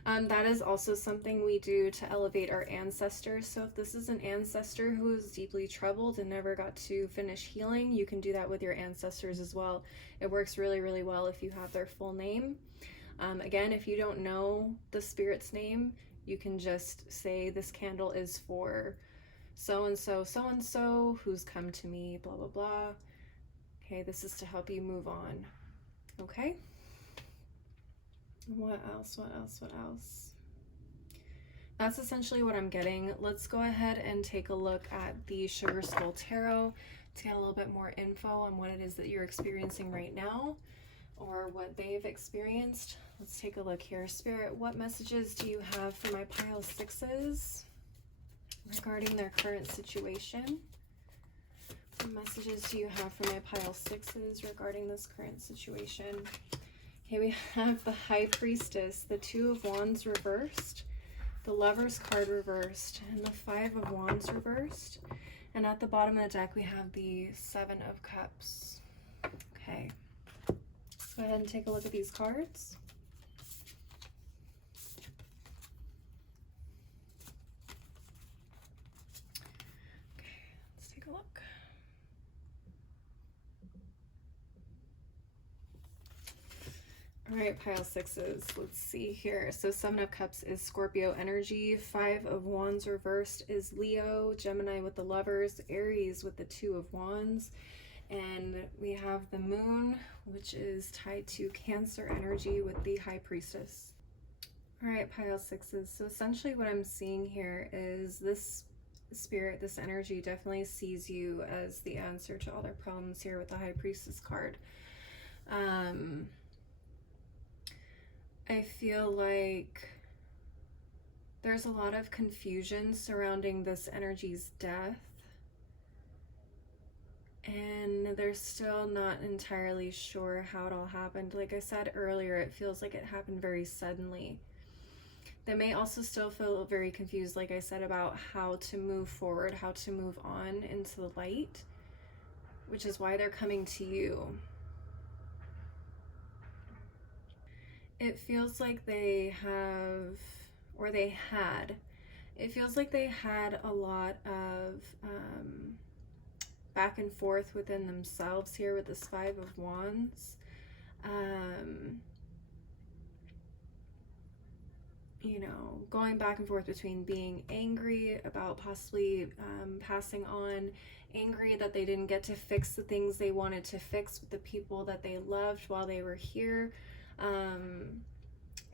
That is also something we do to elevate our ancestors. So if this is an ancestor who is deeply troubled and never got to finish healing, you can do that with your ancestors as well. It works really, really well if you have their full name. Again, if you don't know the spirit's name, you can just say, this candle is for so-and-so, so-and-so, who's come to me, blah, blah, blah. Okay, this is to help you move on. Okay? What else? What else? What else? That's essentially what I'm getting. Let's go ahead and take a look at the Sugar Skull Tarot to get a little bit more info on what it is that you're experiencing right now, or what they've experienced. Let's take a look here. Spirit, what messages do you have for my pile sixes regarding their current situation? What messages do you have for my pile sixes regarding this current situation? Okay, we have the High Priestess, the Two of Wands reversed, the Lover's card reversed, and the Five of Wands reversed. And at the bottom of the deck, we have the Seven of Cups. Okay, let's go ahead and take a look at these cards. Okay, let's take a look. All right, pile sixes, let's see here. So Seven of Cups is Scorpio energy. Five of Wands reversed is Leo. Gemini with the Lovers. Aries with the Two of Wands. And we have the Moon, which is tied to Cancer energy with the High Priestess. All right, pile sixes. So essentially what I'm seeing here is this spirit, this energy definitely sees you as the answer to all their problems here with the High Priestess card. I feel like there's a lot of confusion surrounding this energy's death, and they're still not entirely sure how it all happened. Like I said earlier, it feels like it happened very suddenly. They may also still feel very confused, like I said, about how to move forward, how to move on into the light, which is why they're coming to you. It feels like they have, or they had, it feels like they had a lot of back and forth within themselves here with this Five of Wands. You know, going back and forth between being angry about possibly passing on, angry that they didn't get to fix the things they wanted to fix with the people that they loved while they were here,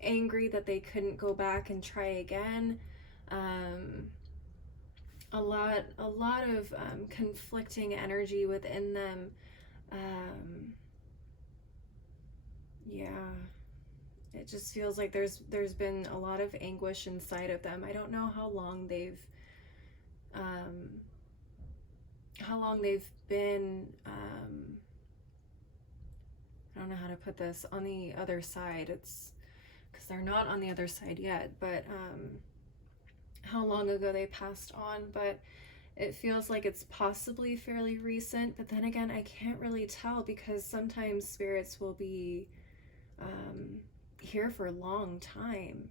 angry that they couldn't go back and try again. A lot of conflicting energy within them. Yeah, it just feels like there's been a lot of anguish inside of them. I don't know how long they've been I don't know how to put this, on the other side. It's because they're not on the other side yet, but how long ago they passed on. But it feels like it's possibly fairly recent, but then again, I can't really tell, because sometimes spirits will be here for a long time,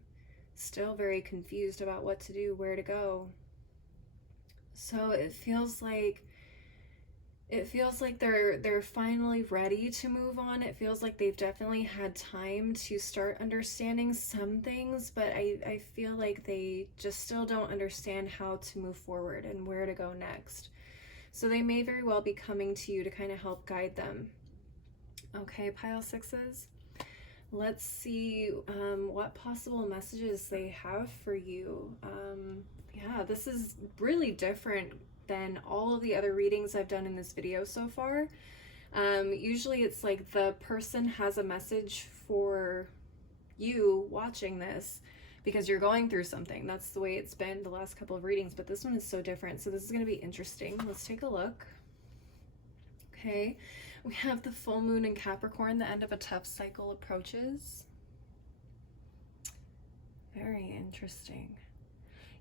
still very confused about what to do, where to go. So it feels like they're finally ready to move on. It feels like they've definitely had time to start understanding some things, but I feel like they just still don't understand how to move forward and where to go next. So they may very well be coming to you to kind of help guide them. Okay, pile sixes. Let's see what possible messages they have for you. Yeah, this is really different than all of the other readings I've done in this video so far. Usually it's like the person has a message for you watching this because you're going through something. That's the way it's been the last couple of readings, but this one is so different. So this is going to be interesting. Let's take a look. Okay, we have the full moon in Capricorn. The end of a tough cycle approaches. Very interesting.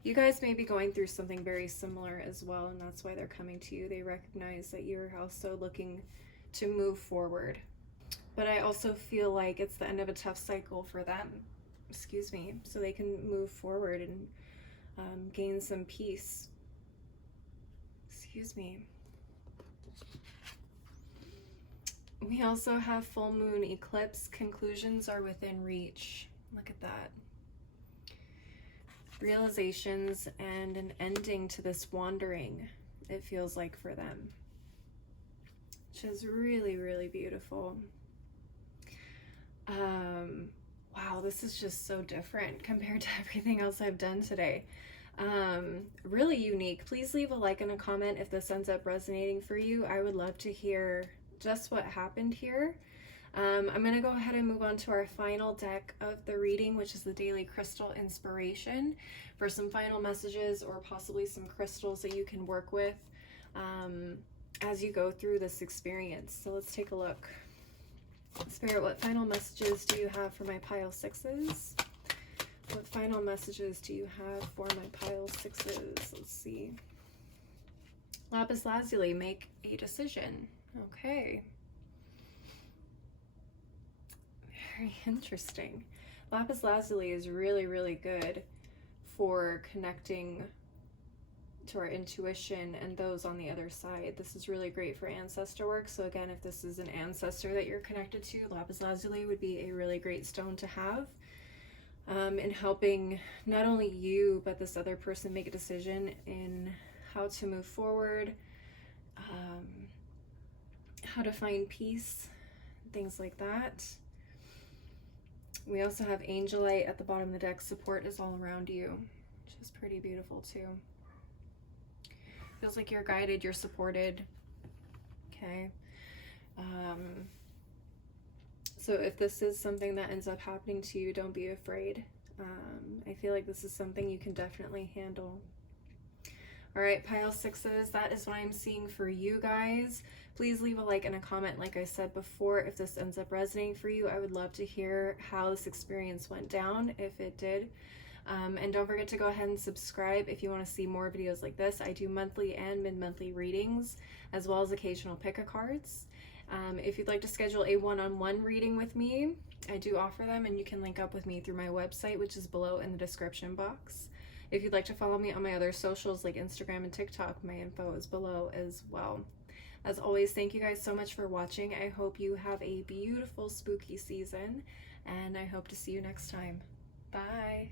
You guys may be going through something very similar as well, and that's why they're coming to you. They recognize that you're also looking to move forward. But I also feel like it's the end of a tough cycle for them, excuse me, so they can move forward and gain some peace. Excuse me. We also have full moon eclipse. Conclusions are within reach. Look at that. Realizations and an ending to this wandering, it feels like, for them, which is really, really beautiful. Wow, this is just so different compared to everything else I've done today. Really unique. Please leave a like and a comment if this ends up resonating for you. I would love to hear just what happened here. I'm going to go ahead and move on to our final deck of the reading, which is the Daily Crystal Inspiration, for some final messages or possibly some crystals that you can work with as you go through this experience. So let's take a look. Spirit, what final messages do you have for my pile sixes? What final messages do you have for my pile sixes? Let's see. Lapis Lazuli, make a decision. Okay. Very interesting. Lapis Lazuli is really, really good for connecting to our intuition and those on the other side. This is really great for ancestor work. So again, if this is an ancestor that you're connected to, Lapis Lazuli would be a really great stone to have in helping not only you, but this other person make a decision in how to move forward, how to find peace, things like that. We also have Angelite at the bottom of the deck. Support is all around you, which is pretty beautiful too. Feels like you're guided, you're supported. Okay. So if this is something that ends up happening to you, don't be afraid. I feel like this is something you can definitely handle. All right, pile sixes, that is what I'm seeing for you guys. Please leave a like and a comment, like I said before, if this ends up resonating for you. I would love to hear how this experience went down, if it did. And don't forget to go ahead and subscribe if you want to see more videos like this. I do monthly and mid-monthly readings, as well as occasional pick-a-cards. If you'd like to schedule a one-on-one reading with me, I do offer them, and you can link up with me through my website, which is below in the description box. If you'd like to follow me on my other socials like Instagram and TikTok, my info is below as well. As always, thank you guys so much for watching. I hope you have a beautiful spooky season, and I hope to see you next time. Bye.